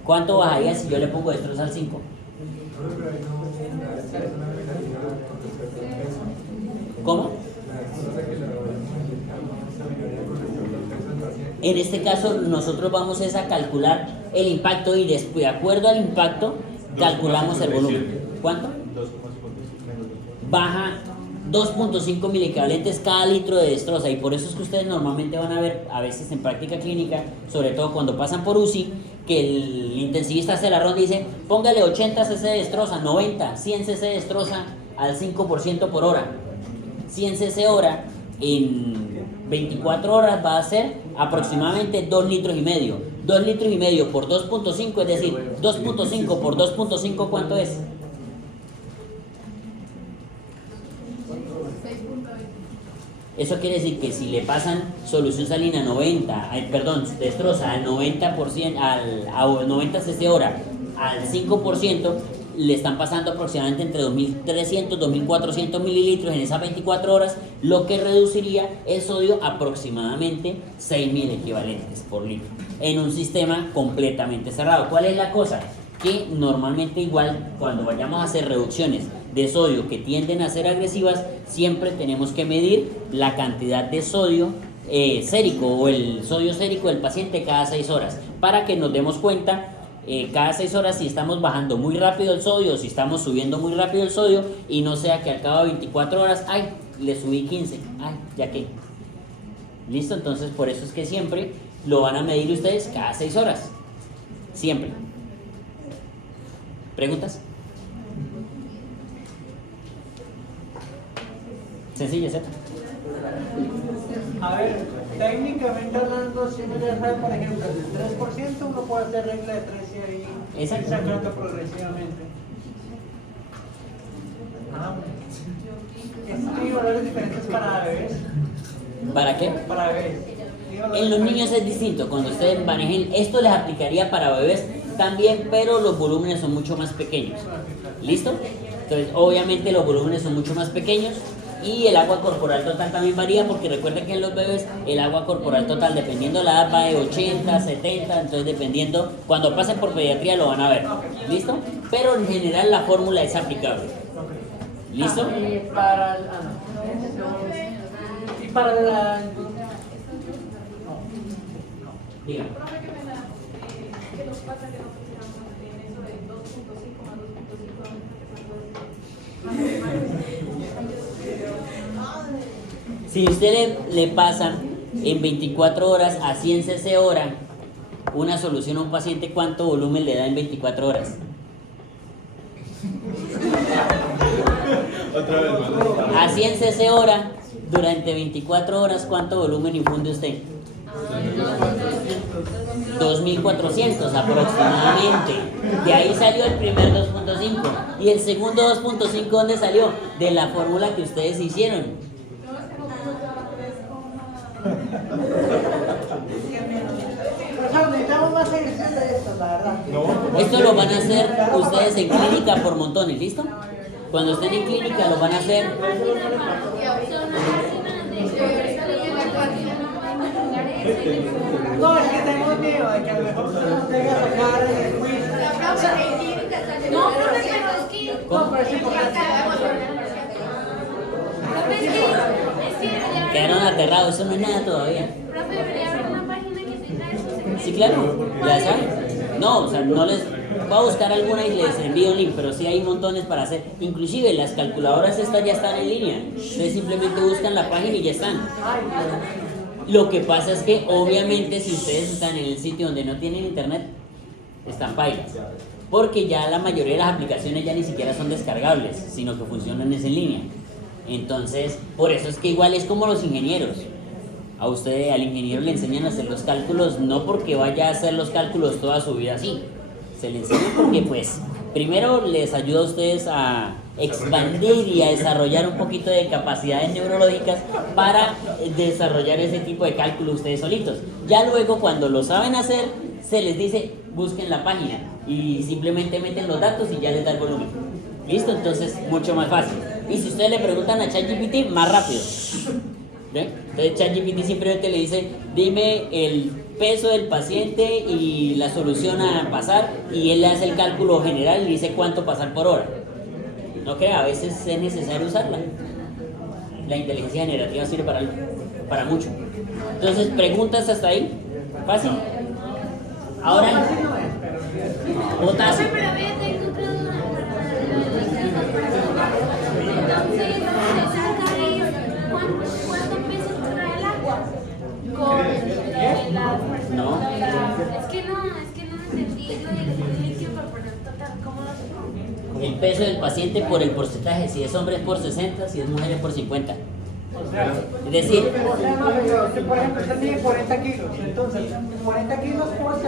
¿Cuánto bajaría si yo le pongo destroza al 5? ¿Cómo? En este caso nosotros vamos a calcular el impacto y después, de acuerdo al impacto, calculamos el volumen. ¿Cuánto? 2,55 Baja 2.5 miliequivalentes cada litro de destroza, y por eso es que ustedes normalmente van a ver a veces en práctica clínica, sobre todo cuando pasan por UCI, que el intensivista hace la ronda y dice: póngale 80 cc de destroza, 90, 100 cc de destroza al 5% por hora. 100 cc hora en 24 horas va a ser aproximadamente 2 litros y medio. 2 litros y medio por 2.5, es decir, 2.5 por 2.5, ¿cuánto es? 6.20. Eso quiere decir que si le pasan solución salina 90, destroza al 90%, a 90 cc hora al 5%, le están pasando aproximadamente entre 2.300 y 2.400 mililitros en esas 24 horas, lo que reduciría el sodio aproximadamente 6.000 equivalentes por litro en un sistema completamente cerrado. ¿Cuál es la cosa? Que normalmente igual cuando vayamos a hacer reducciones de sodio que tienden a ser agresivas, siempre tenemos que medir la cantidad de sodio sérico o el sodio sérico del paciente cada 6 horas para que nos demos cuenta cada 6 horas si estamos bajando muy rápido el sodio o si estamos subiendo muy rápido el sodio, y no sea que al cabo de 24 horas, ay, le subí 15, ay, ya que. ¿Listo? Entonces por eso es que siempre lo van a medir ustedes cada 6 horas. Siempre. ¿Preguntas? Sencillo, ¿cierto? A ver, técnicamente hablando, si uno ya sabe, por ejemplo, del 3%, uno puede hacer regla de 3 y ahí Exacto. ir sacando progresivamente. ¿Hay valores diferentes para bebés? ¿Para qué? Para bebés. En los niños es distinto. Cuando ustedes manejen, esto les aplicaría para bebés también, pero los volúmenes son mucho más pequeños. ¿Listo? Entonces, obviamente los volúmenes son mucho más pequeños y el agua corporal total también varía, porque recuerden que en los bebés el agua corporal total, dependiendo de la edad, va de 80, 70, entonces dependiendo, cuando pasen por pediatría lo van a ver. ¿Listo? Pero en general la fórmula es aplicable. ¿Listo? Y para el, y para la... Diga. Profe, que me da, que nos pasa que no funcionamos en eso de 2.5 más 2.5 Si usted le pasa en 24 horas a 100 cc hora una solución a un paciente, ¿cuánto volumen le da en 24 horas? Otra vez más. A 100 cc hora durante 24 horas, ¿cuánto volumen infunde usted? 2.400 aproximadamente. De ahí salió el primer 2.5. ¿Y el segundo 2.5 dónde salió? De la fórmula que ustedes hicieron. Profesor, necesitamos más ejercicios de estos, la verdad. Esto lo van a hacer ustedes en clínica por montones, ¿listo? Cuando estén en clínica lo van a hacer. No, es que tengo miedo de que a lo mejor usted nos tenga a tocar el quiz. No, profe, pero es que... No, pero es importante. Profe, es que debería haber... Quedaron aterrados, eso no es nada todavía. Profe, debería haber una página Sí, claro, ya saben. No, o sea, no les voy a buscar alguna y les envío un link, pero sí hay montones para hacer. Inclusive las calculadoras estas ya están en línea. Ustedes simplemente buscan la página y ya están. Lo que pasa es que obviamente si ustedes están en el sitio donde no tienen internet, están pailas. Porque ya la mayoría de las aplicaciones ya ni siquiera son descargables, sino que funcionan es en línea. Entonces, por eso es que igual es como los ingenieros. A usted, al ingeniero le enseñan a hacer los cálculos, no porque vaya a hacer los cálculos toda su vida así. Se le enseña porque, pues, primero les ayuda a ustedes a expandir y a desarrollar un poquito de capacidades neurológicas para desarrollar ese tipo de cálculo ustedes solitos. Ya luego, cuando lo saben hacer, se les dice, busquen la página y simplemente meten los datos y ya les da el volumen. ¿Listo? Entonces, mucho más fácil. Y si ustedes le preguntan a ChatGPT, más rápido. ¿Ve? Entonces ChatGPT simplemente le dice, dime el peso del paciente y la solución a pasar, y él le hace el cálculo general y le dice cuánto pasar por hora. ¿No cree? A veces es necesario usarla. La inteligencia generativa sirve para mucho. Entonces, preguntas hasta ahí. Fácil. Ahora, potasio. Pero ve, tengo otra duda. Entonces, se saca es cuánto peso trae el agua con las personas. No. Es que no entendí lo del líquido corporal total. ¿Cómo lo sé? El peso del paciente por el porcentaje. Si es hombre es por 60, si es mujer es por 50. Es decir, O sea, no, pero usted, por ejemplo, usted tiene 40 kilos, entonces 40 kilos por 0.6.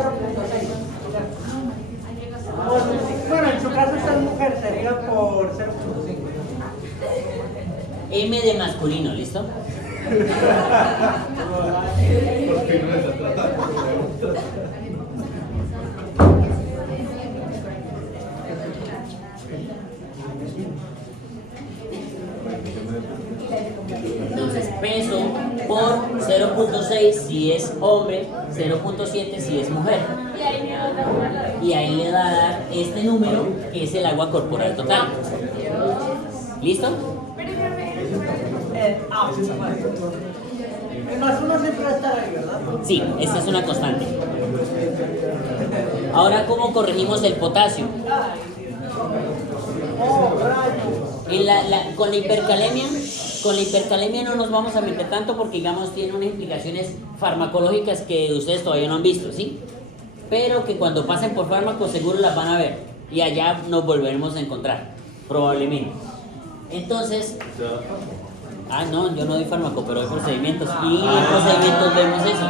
Bueno, en su caso usted es mujer, sería por 0.5. M de masculino, ¿listo? Por fin no está tratando. Entonces, peso por 0.6 si es hombre, 0.7 si es mujer. Y ahí le da a dar este número, que es el agua corporal total. ¿Listo? El más uno siempre va a estar ahí, ¿verdad? Sí, esta es una constante. Ahora, ¿cómo corregimos el potasio? Con la hipercalemia no nos vamos a meter tanto porque, digamos, tiene unas implicaciones farmacológicas que ustedes todavía no han visto, ¿sí? Pero que cuando pasen por fármacos seguro las van a ver y allá nos volveremos a encontrar, probablemente. Entonces, no, yo no doy fármaco, pero doy procedimientos y en procedimientos vemos eso.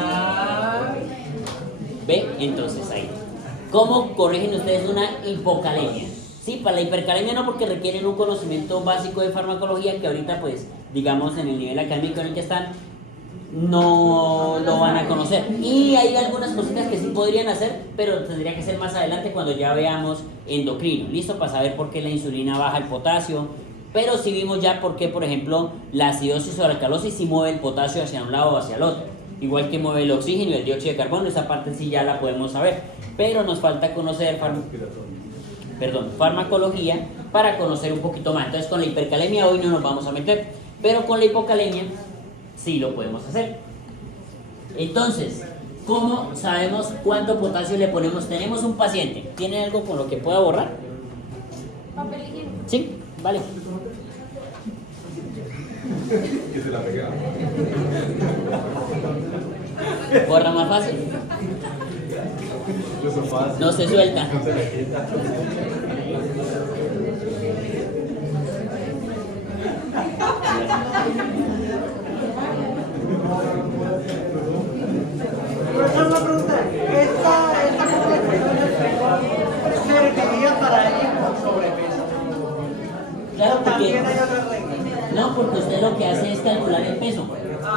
¿Ve? Entonces, ahí. ¿Cómo corrigen ustedes una hipocalemia? Sí, para la hipercalemia no, porque requieren un conocimiento básico de farmacología que ahorita, pues, digamos, en el nivel académico en el que están, no lo van a conocer. Y hay algunas cositas que sí podrían hacer, pero tendría que ser más adelante cuando ya veamos endocrino, ¿listo? Para saber por qué la insulina baja el potasio. Pero sí vimos ya por qué, por ejemplo, la acidosis o la alcalosis sí mueve el potasio hacia un lado o hacia el otro. Igual que mueve el oxígeno y el dióxido de carbono, esa parte sí ya la podemos saber. Pero nos falta conocer farmacología para conocer un poquito más. Entonces con la hipercalemia hoy no nos vamos a meter, pero con la hipocalemia sí lo podemos hacer. Entonces, ¿cómo sabemos cuánto potasio le ponemos? Tenemos un paciente, ¿tiene algo con lo que pueda borrar? Papel higiénico. Sí, vale. Que se la pegaba. Borra más fácil. Los sofás. No se suelta. No se le quita. Pero una pregunta, ¿esta serviría para alguien con sobrepeso? Claro, También porque hay otras reglas. no, porque usted lo que hace es calcular el peso.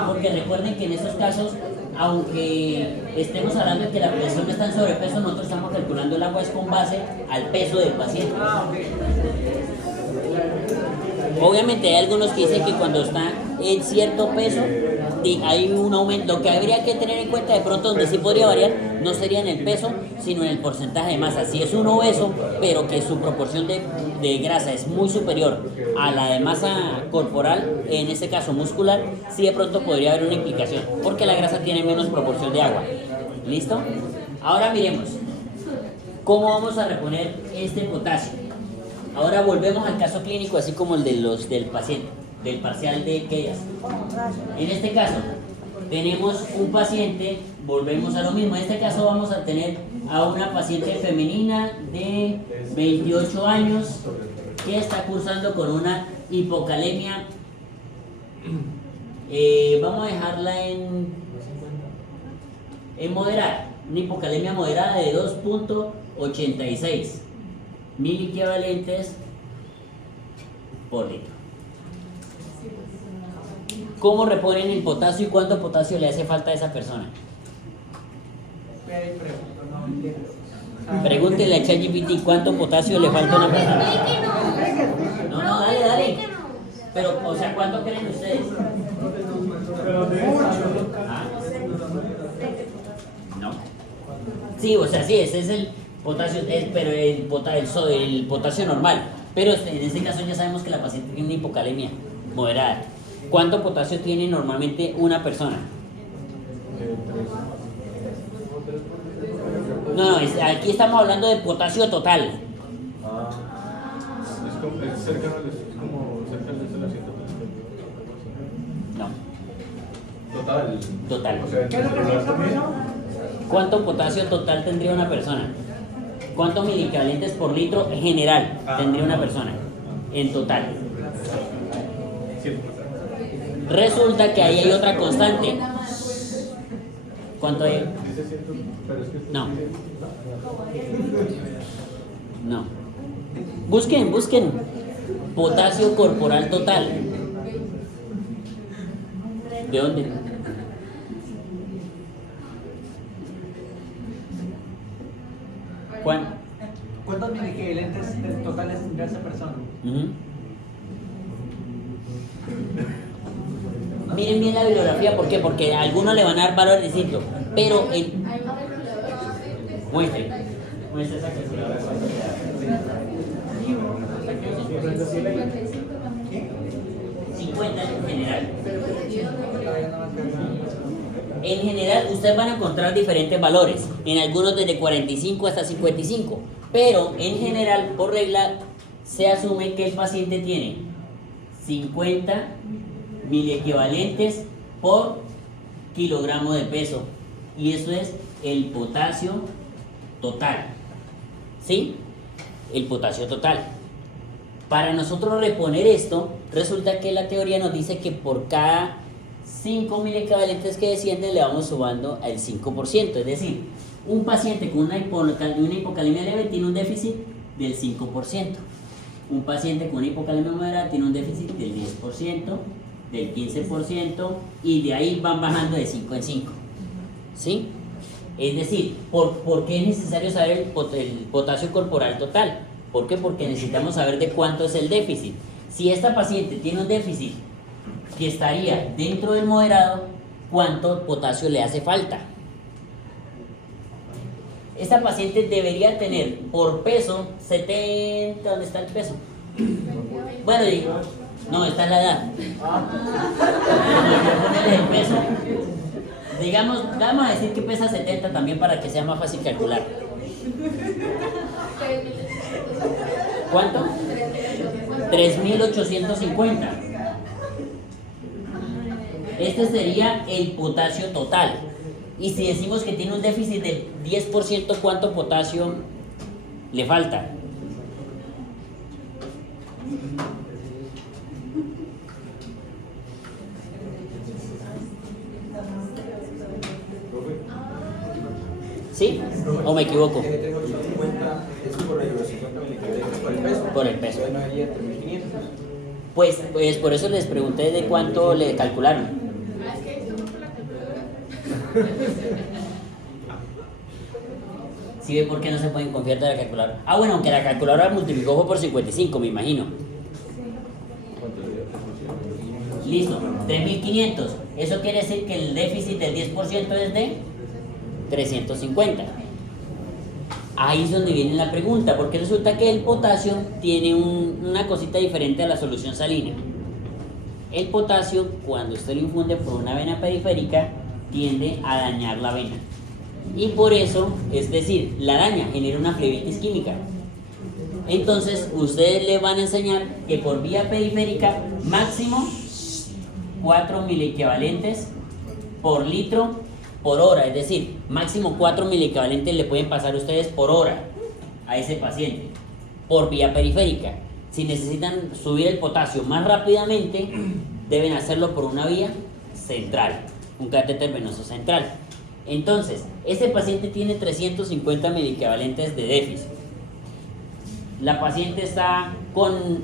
Porque recuerden que en estos casos, aunque estemos hablando de que la persona está en sobrepeso, nosotros estamos calculando el agua es con base al peso del paciente. Obviamente hay algunos que dicen que cuando está en cierto peso hay un aumento. Lo que habría que tener en cuenta de pronto donde sí podría variar no sería en el peso, sino en el porcentaje de masa. Si es un obeso, pero que su proporción de grasa es muy superior a la de masa corporal, en este caso muscular, sí de pronto podría haber una implicación, porque la grasa tiene menos proporción de agua. ¿Listo? Ahora miremos cómo vamos a reponer este potasio. Ahora volvemos al caso clínico, así como el del paciente, del parcial de Keyes. En este caso, tenemos un paciente, volvemos a lo mismo. En este caso vamos a tener a una paciente femenina de 28 años que está cursando con una hipocalemia. Vamos a dejarla en moderada, una hipocalemia moderada de 2.86 miliequivalentes por litro. ¿Cómo reponen el potasio y cuánto potasio le hace falta a esa persona? Pregúntele a ChatGPT cuánto potasio le falta a una persona. No, dale. Pero, o sea, ¿cuánto creen ustedes? ¿Ah? No. Sí, o sea, sí, ese es el potasio, pero el potasio normal. Pero en este caso ya sabemos que la paciente tiene una hipocalemia moderada. ¿Cuánto potasio tiene normalmente una persona? No, aquí estamos hablando de potasio total. Es cercano al 100%. No, Total. total. O sea, ¿Qué es lo que se hizo, profesor? ¿Cuánto potasio total tendría una persona? ¿Cuántos miliequivalentes por litro en general tendría una persona? En total. Resulta que ahí hay otra constante. ¿Cuánto hay? No. No. Busquen. Potasio corporal total. ¿De dónde? ¿Cuántos miliequivalentes totales tendría esa persona? Ujú. Miren bien la bibliografía, ¿por qué? Porque a algunos le van a dar valores distintos, pero muestre esa calculadora. 50 en general. En general, ustedes van a encontrar diferentes valores, en algunos desde 45 hasta 55, pero en general, por regla, se asume que el paciente tiene 50 miliequivalentes por kilogramo de peso, y eso es el potasio total. ¿Sí? El potasio total. Para nosotros reponer esto, resulta que la teoría nos dice que por cada 5 miliequivalentes que descienden le vamos sumando al 5%, es decir, un paciente con una hipocalemia leve tiene un déficit del 5%, un paciente con una hipocalemia moderada tiene un déficit del 10%, del 15%, y de ahí van bajando de 5 en 5. ¿Sí? Es decir, ¿por qué es necesario saber el potasio corporal total? ¿Por qué? Porque necesitamos saber de cuánto es el déficit. Si esta paciente tiene un déficit que estaría dentro del moderado, ¿cuánto potasio le hace falta? Esta paciente debería tener por peso 70, ¿dónde está el peso? Bueno, no, esta es la edad. Ponerle el peso. Digamos, vamos a decir que pesa 70 también para que sea más fácil calcular. ¿Cuánto? 3.850. Este sería el potasio total. Y si decimos que tiene un déficit del 10%, ¿cuánto potasio le falta? ¿Sí? ¿O me equivoco? Por el peso. Pues por eso les pregunté de cuánto le calcularon. ¿Sí ve por qué no se pueden confiar de la calculadora? Ah, bueno, aunque la calculadora multiplicó fue por 55, me imagino. Listo, 3.500. Eso quiere decir que el déficit del 10% es de 350. Ahí es donde viene la pregunta, porque resulta que el potasio tiene una cosita diferente a la solución salina. El potasio, cuando usted lo infunde por una vena periférica, tiende a dañar la vena. y por eso, es decir, la daña, genera una flebitis química. Entonces, ustedes le van a enseñar que por vía periférica, máximo 4 miliequivalentes por litro por hora, es decir, máximo 4 miliequivalentes le pueden pasar ustedes por hora a ese paciente, por vía periférica. Si necesitan subir el potasio más rápidamente, deben hacerlo por una vía central, un catéter venoso central. Entonces, este paciente tiene 350 miliequivalentes de déficit. La paciente está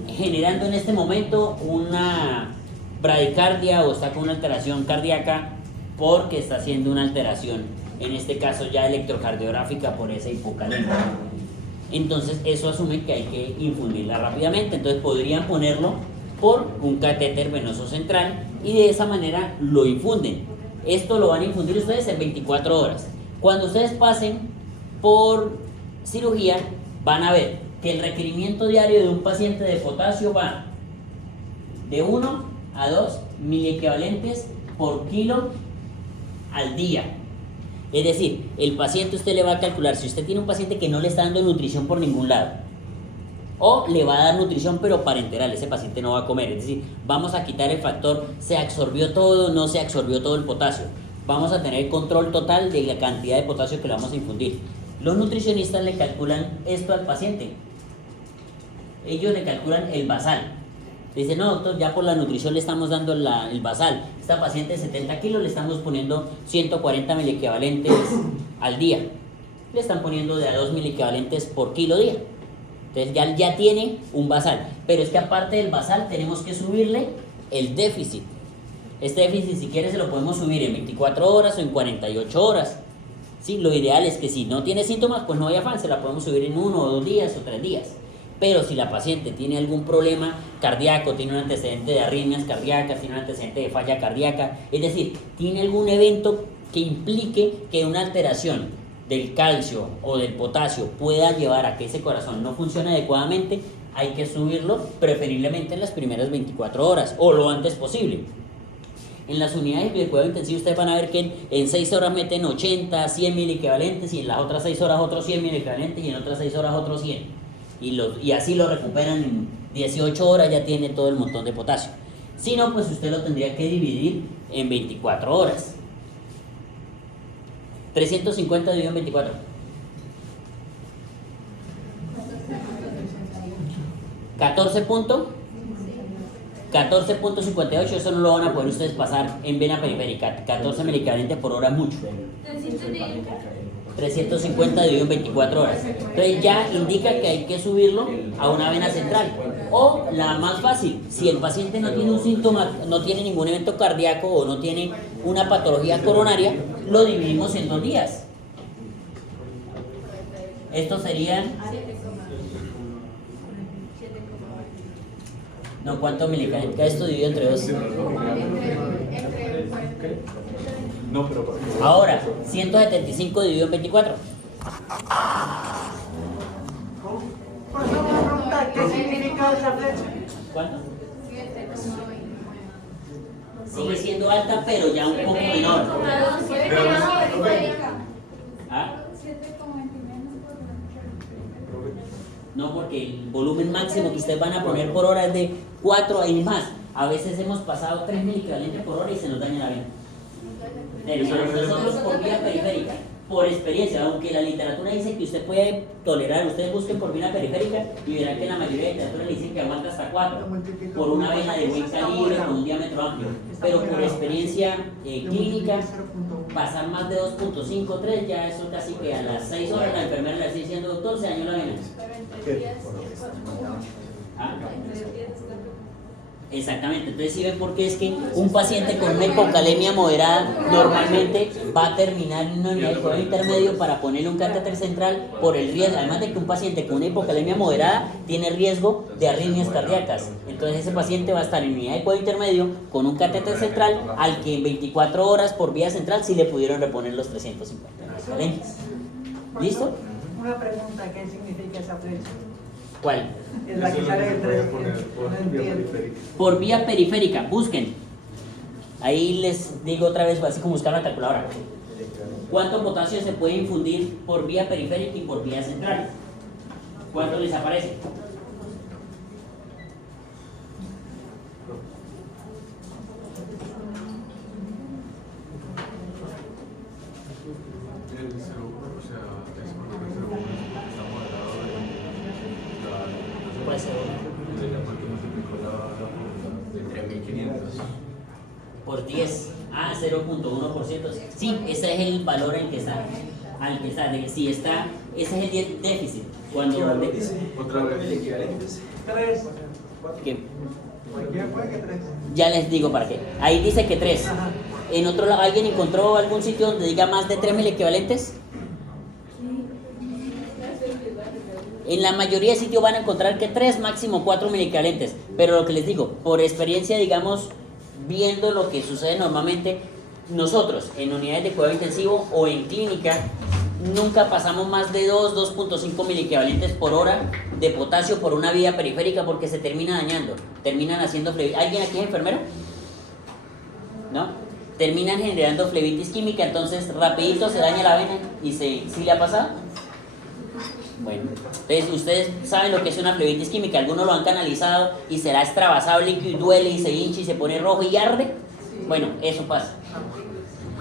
generando en este momento una bradicardia o está con una alteración cardíaca porque está haciendo una alteración, en este caso ya electrocardiográfica por esa hipocalemia. Entonces eso asume que hay que infundirla rápidamente, entonces podrían ponerlo por un catéter venoso central y de esa manera lo infunden. Esto lo van a infundir ustedes en 24 horas. Cuando ustedes pasen por cirugía van a ver que el requerimiento diario de un paciente de potasio va de 1 a 2 miliequivalentes por kilo al día. Es decir, el paciente usted le va a calcular, si usted tiene un paciente que no le está dando nutrición por ningún lado, o le va a dar nutrición pero parenteral, ese paciente no va a comer, es decir, vamos a quitar el factor, se absorbió todo, no se absorbió todo el potasio, vamos a tener control total de la cantidad de potasio que le vamos a infundir. Los nutricionistas le calculan esto al paciente, ellos le calculan el basal. Dice, no doctor, ya por la nutrición le estamos dando el basal. Esta paciente de 70 kilos le estamos poniendo 140 miliequivalentes al día. Le están poniendo de a 2 miliequivalentes por kilo día. Entonces ya tiene un basal. Pero es que aparte del basal tenemos que subirle el déficit. Este déficit si quiere se lo podemos subir en 24 horas o en 48 horas. ¿Sí? Lo ideal es que si no tiene síntomas, pues no hay afán, se la podemos subir en 1 o 2 días o 3 días. Pero si la paciente tiene algún problema cardíaco, tiene un antecedente de arritmias cardíacas, tiene un antecedente de falla cardíaca, es decir, tiene algún evento que implique que una alteración del calcio o del potasio pueda llevar a que ese corazón no funcione adecuadamente, hay que subirlo preferiblemente en las primeras 24 horas o lo antes posible. En las unidades de cuidado intensivo ustedes van a ver que en 6 horas meten 80, 100 miliequivalentes y en las otras 6 horas otros 100 miliequivalentes y en otras 6 horas otros 100. Y así lo recuperan en 18 horas, ya tiene todo el montón de potasio. Si no, pues usted lo tendría que dividir en 24 horas. 350 dividido en 24. 14.58, eso no lo van a poder ustedes pasar en vena periférica. 14 miliequivalentes por hora mucho. 350 dividido en 24 horas. Entonces ya indica que hay que subirlo a una vena central. O la más fácil, si el paciente no tiene un síntoma, no tiene ningún evento cardíaco o no tiene una patología coronaria, lo dividimos en 2 días. Estos serían... No, ¿cuánto miligramos? Esto dividido entre 2. No, pero Ahora, 175 dividido en 24. Profesor, una pregunta, ¿qué significa esa flecha? ¿Cuánto? Sigue siendo alta, pero ya un poco menor. ¿Ah? No, porque el volumen máximo que ustedes van a poner por hora es de 4 y más. A veces hemos pasado 3 miliquivalentes por hora y se nos daña la vena. Nosotros por vía periférica, por experiencia, aunque la literatura dice que usted puede tolerar, ustedes busquen por vía periférica y verán que la mayoría de literatura le dicen que aguanta hasta 4 por una vena de buen calibre con un diámetro amplio, pero por experiencia clínica pasar más de 2.5, 3, ya eso casi que a las 6 horas la enfermera le está diciendo, doctor, se dañó la vena. ¿Ah? Exactamente, entonces si ven por qué es que un paciente con una hipocalemia moderada normalmente va a terminar en una unidad de cuidado intermedio para ponerle un catéter central por el riesgo, además de que un paciente con una hipocalemia moderada tiene riesgo de arritmias cardíacas, entonces ese paciente va a estar en unidad de cuidado intermedio con un catéter central al que en 24 horas por vía central sí le pudieron reponer los 350 miliequivalentes. ¿Listo? Una pregunta, ¿qué significa esa flecha? ¿Cuál? Es la que sale del 3. Por vía periférica, busquen. Ahí les digo otra vez, así como buscar la calculadora. ¿Cuánto potasio se puede infundir por vía periférica y por vía central? ¿Cuánto les aparece? El 0,1, o sea, es porque el 0,1 estamos al lado de Puede ser de la cual que multiplicó la de 3.500. por 10. Ah, 0.1%. Sí, ese es el valor en que está. Al que está. Si está, ese es el déficit. Cuando Otra vez. Equivalentes. 3. que, Cualquiera puede que 3. ya les digo para qué. Ahí dice que 3. En otro lado, ¿alguien encontró algún sitio donde diga más de 3.000 equivalentes? En la mayoría de sitios van a encontrar que 3, máximo 4 equivalentes. Pero lo que les digo, por experiencia, digamos, viendo lo que sucede normalmente, nosotros en unidades de cuidado intensivo o en clínica, nunca pasamos más de 2.5 equivalentes por hora de potasio por una vía periférica porque se termina dañando. Terminan haciendo flebitis. ¿Alguien aquí es enfermero? ¿No? Terminan generando flebitis química, entonces rapidito se daña la vena y ¿sí le ha pasado? Bueno, entonces ustedes saben lo que es una flebitis química, algunos lo han canalizado y será extravasado líquido y duele y se hincha y se pone rojo y arde. Bueno, eso pasa.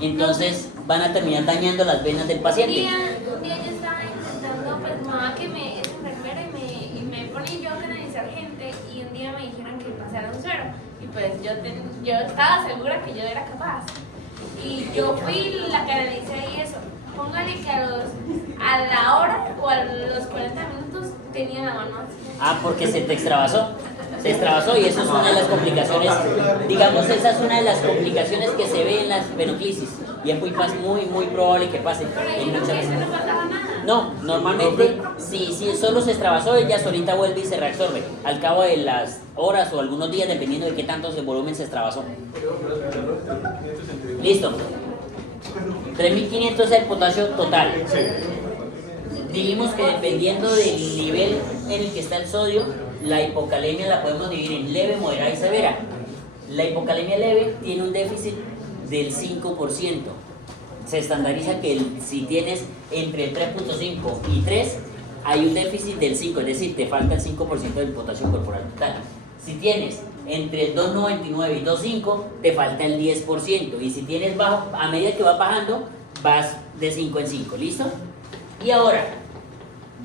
Entonces van a terminar dañando las venas del paciente. Un día yo estaba intentando, pues mi mamá que es enfermera y me pone yo a canalizar gente y un día me dijeron que pasara un suero y pues yo estaba segura que yo era capaz y yo fui, la canalicé y eso. Póngale que a la hora o a los 40 minutos tenía la mano así. Ah, porque se te extravasó. Se extravasó y eso es una de las complicaciones, digamos, esa es una de las complicaciones que se ve en las venoclisis y es muy probable que pase en muchas veces. No pasaba nada. No, normalmente si solo se extravasó, ella solita vuelve y se reabsorbe al cabo de las horas o algunos días, dependiendo de qué tanto el volumen se extravasó. Listo. 3.500 es el potasio total. Dijimos que dependiendo del nivel en el que está el sodio, la hipocalemia la podemos dividir en leve, moderada y severa. La hipocalemia leve tiene un déficit del 5%. Se estandariza que si tienes entre el 3.5 y 3, hay un déficit del 5, es decir, te falta el 5% del potasio corporal total. Si tienes entre el 2.99 y 2.5, te falta el 10%. Y si tienes bajo, a medida que vas bajando, vas de 5 en 5, ¿listo? Y ahora,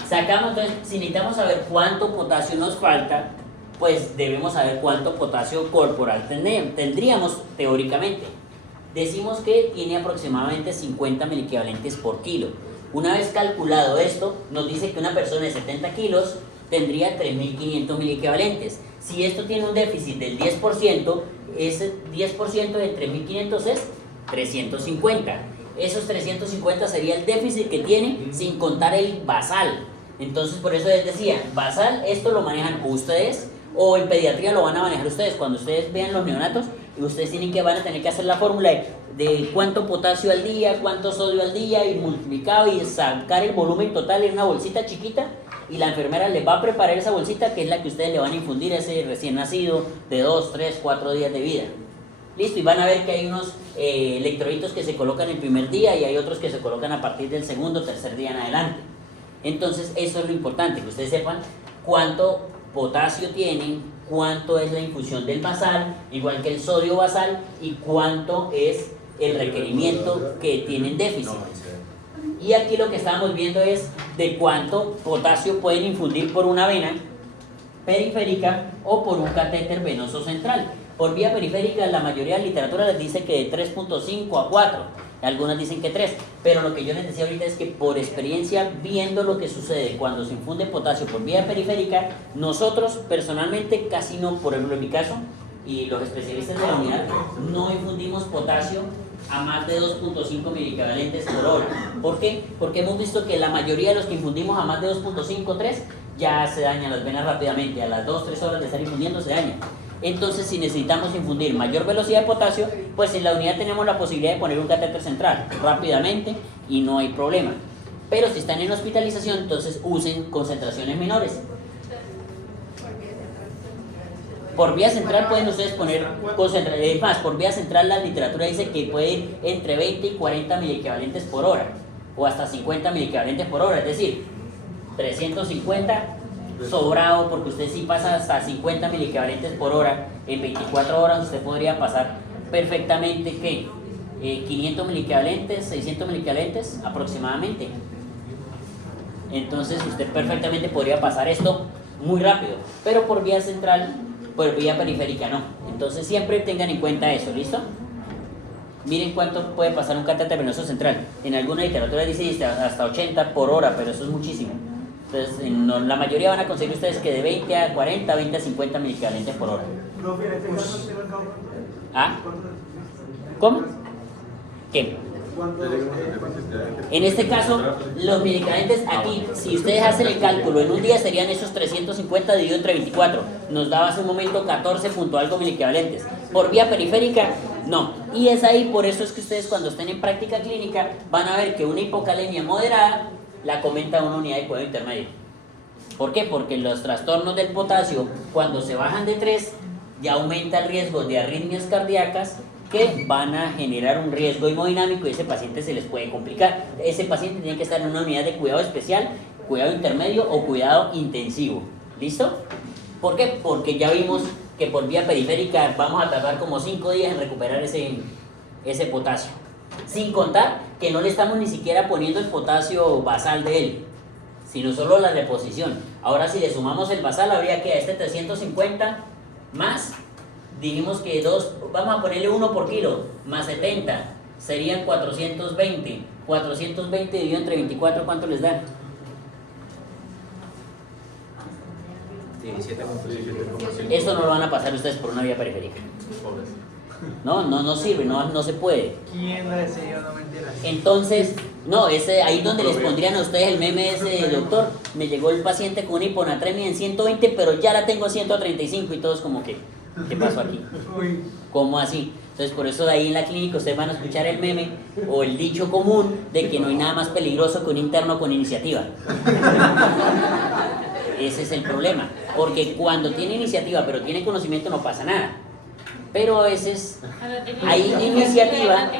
sacamos, entonces, si necesitamos saber cuánto potasio nos falta, pues debemos saber cuánto potasio corporal tendríamos teóricamente. Decimos que tiene aproximadamente 50 miliequivalentes por kilo. Una vez calculado esto, nos dice que una persona de 70 kilos tendría 3.500 miliequivalentes. Si esto tiene un déficit del 10%, ese 10% de 3.500 es 350. Esos 350 sería el déficit que tiene sin contar el basal. Entonces, por eso les decía, basal, esto lo manejan ustedes o en pediatría lo van a manejar ustedes. Cuando ustedes vean los neonatos, ustedes van a tener que hacer la fórmula de cuánto potasio al día, cuánto sodio al día y multiplicado y sacar el volumen total en una bolsita chiquita y la enfermera les va a preparar esa bolsita que es la que ustedes le van a infundir a ese recién nacido de 2, 3, 4 días de vida. Listo, y van a ver que hay unos electrolitos que se colocan el primer día y hay otros que se colocan a partir del segundo o tercer día en adelante. Entonces eso es lo importante, que ustedes sepan cuánto potasio tienen, cuánto es la infusión del basal, igual que el sodio basal, y cuánto es el requerimiento que tienen déficit. Y aquí lo que estamos viendo es de cuánto potasio pueden infundir por una vena periférica o por un catéter venoso central. Por vía periférica la mayoría de la literatura les dice que de 3.5 a 4, algunas dicen que 3, pero lo que yo les decía ahorita es que por experiencia, viendo lo que sucede cuando se infunde potasio por vía periférica, nosotros personalmente casi no, por ejemplo en mi caso, y los especialistas de la unidad, no infundimos potasio a más de 2.5 miliequivalentes por hora. ¿Por qué? Porque hemos visto que la mayoría de los que infundimos a más de 2.5, 3, ya se dañan las venas rápidamente, a las 2-3 horas de estar infundiendo se dañan. Entonces, si necesitamos infundir mayor velocidad de potasio, pues en la unidad tenemos la posibilidad de poner un catéter central rápidamente y no hay problema. Pero si están en hospitalización, entonces usen concentraciones menores. Por vía central pueden ustedes poner es más, por vía central la literatura dice que puede ir entre 20 y 40 miliequivalentes por hora, o hasta 50 miliequivalentes por hora, es decir, 350 sobrado, porque usted si pasa hasta 50 miliequivalentes por hora, en 24 horas usted podría pasar perfectamente, ¿qué? 500 miliequivalentes, 600 miliequivalentes aproximadamente. Entonces usted perfectamente podría pasar esto muy rápido, pero por vía central, por vía periférica no. Entonces siempre tengan en cuenta eso, ¿listo? Miren cuánto puede pasar un catéter venoso central. En alguna literatura dice hasta 80 por hora, pero eso es muchísimo. Entonces la mayoría van a conseguir ustedes que de 20 a 40, 20 a 50 miliequivalentes por hora. ¿Ah? ¿Cómo? ¿Qué? En este caso, los miliequivalentes aquí, si ustedes hacen el cálculo, en un día serían esos 350 dividido entre 24. Nos daba hace un momento 14 punto algo miliequivalentes. Por vía periférica, no. Y es ahí, por eso es que ustedes cuando estén en práctica clínica van a ver que una hipocalemia moderada la comenta una unidad de cuidado intermedio. ¿Por qué? Porque los trastornos del potasio, cuando se bajan de 3, ya aumenta el riesgo de arritmias cardíacas, que van a generar un riesgo hemodinámico y ese paciente se les puede complicar. Ese paciente tiene que estar en una unidad de cuidado especial, cuidado intermedio o cuidado intensivo. ¿Listo? ¿Por qué? Porque ya vimos que por vía periférica vamos a tardar como 5 días en recuperar ese potasio. Sin contar que no le estamos ni siquiera poniendo el potasio basal de él, sino solo la reposición. Ahora si le sumamos el basal, habría que a este 350 más, dijimos que vamos a ponerle 1 por kilo, más 70, serían 420. 420 dividido entre 24, ¿cuánto les da? 17,5. Eso no lo van a pasar ustedes por una vía periférica. No sirve, no se puede. ¿Quién lo decidió? No mentiras. Entonces, no, ahí donde les pondrían a ustedes el meme ese, doctor, me llegó el paciente con una hiponatremia en 120, pero ya la tengo a 135 y todos como que, ¿qué pasó aquí? ¿Cómo así? Entonces, por eso de ahí en la clínica ustedes van a escuchar el meme o el dicho común de que no hay nada más peligroso que un interno con iniciativa. Ese es el problema, porque cuando tiene iniciativa pero tiene conocimiento no pasa nada. Pero a veces hay iniciativa,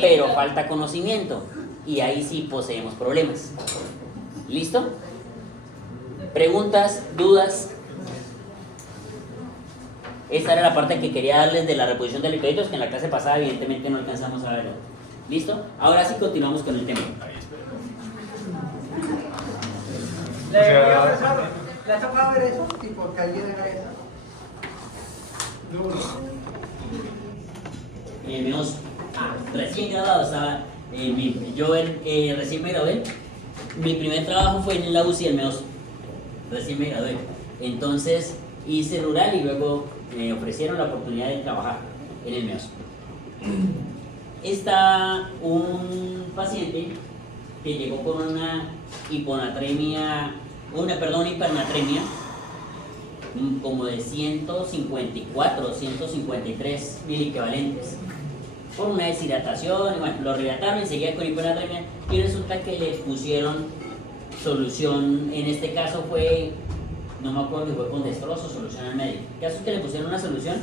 pero falta conocimiento, y ahí sí poseemos problemas. ¿Listo? ¿Preguntas? ¿Dudas? Esta era la parte que quería darles de la reposición de electrolitos, que en la clase pasada evidentemente no alcanzamos a verlo. ¿Listo? Ahora sí continuamos con el tema. ¿Le ha tocado ver eso? Tipo, que alguien haga eso. Recién graduado estaba, yo recién me gradué. Mi primer trabajo fue en la UCI del MEOS. Recién me gradué. Entonces hice rural y luego me ofrecieron la oportunidad de trabajar en el MEOS. Está un paciente que llegó con una hiponatremia, una hipernatremia como de 154, 153 miliequivalentes por una deshidratación, y bueno, lo rehidrataron y seguía con hiponatremia y resulta que le pusieron solución, en este caso fue, no me acuerdo si fue con destrozo, solución al médico. El caso es que le pusieron una solución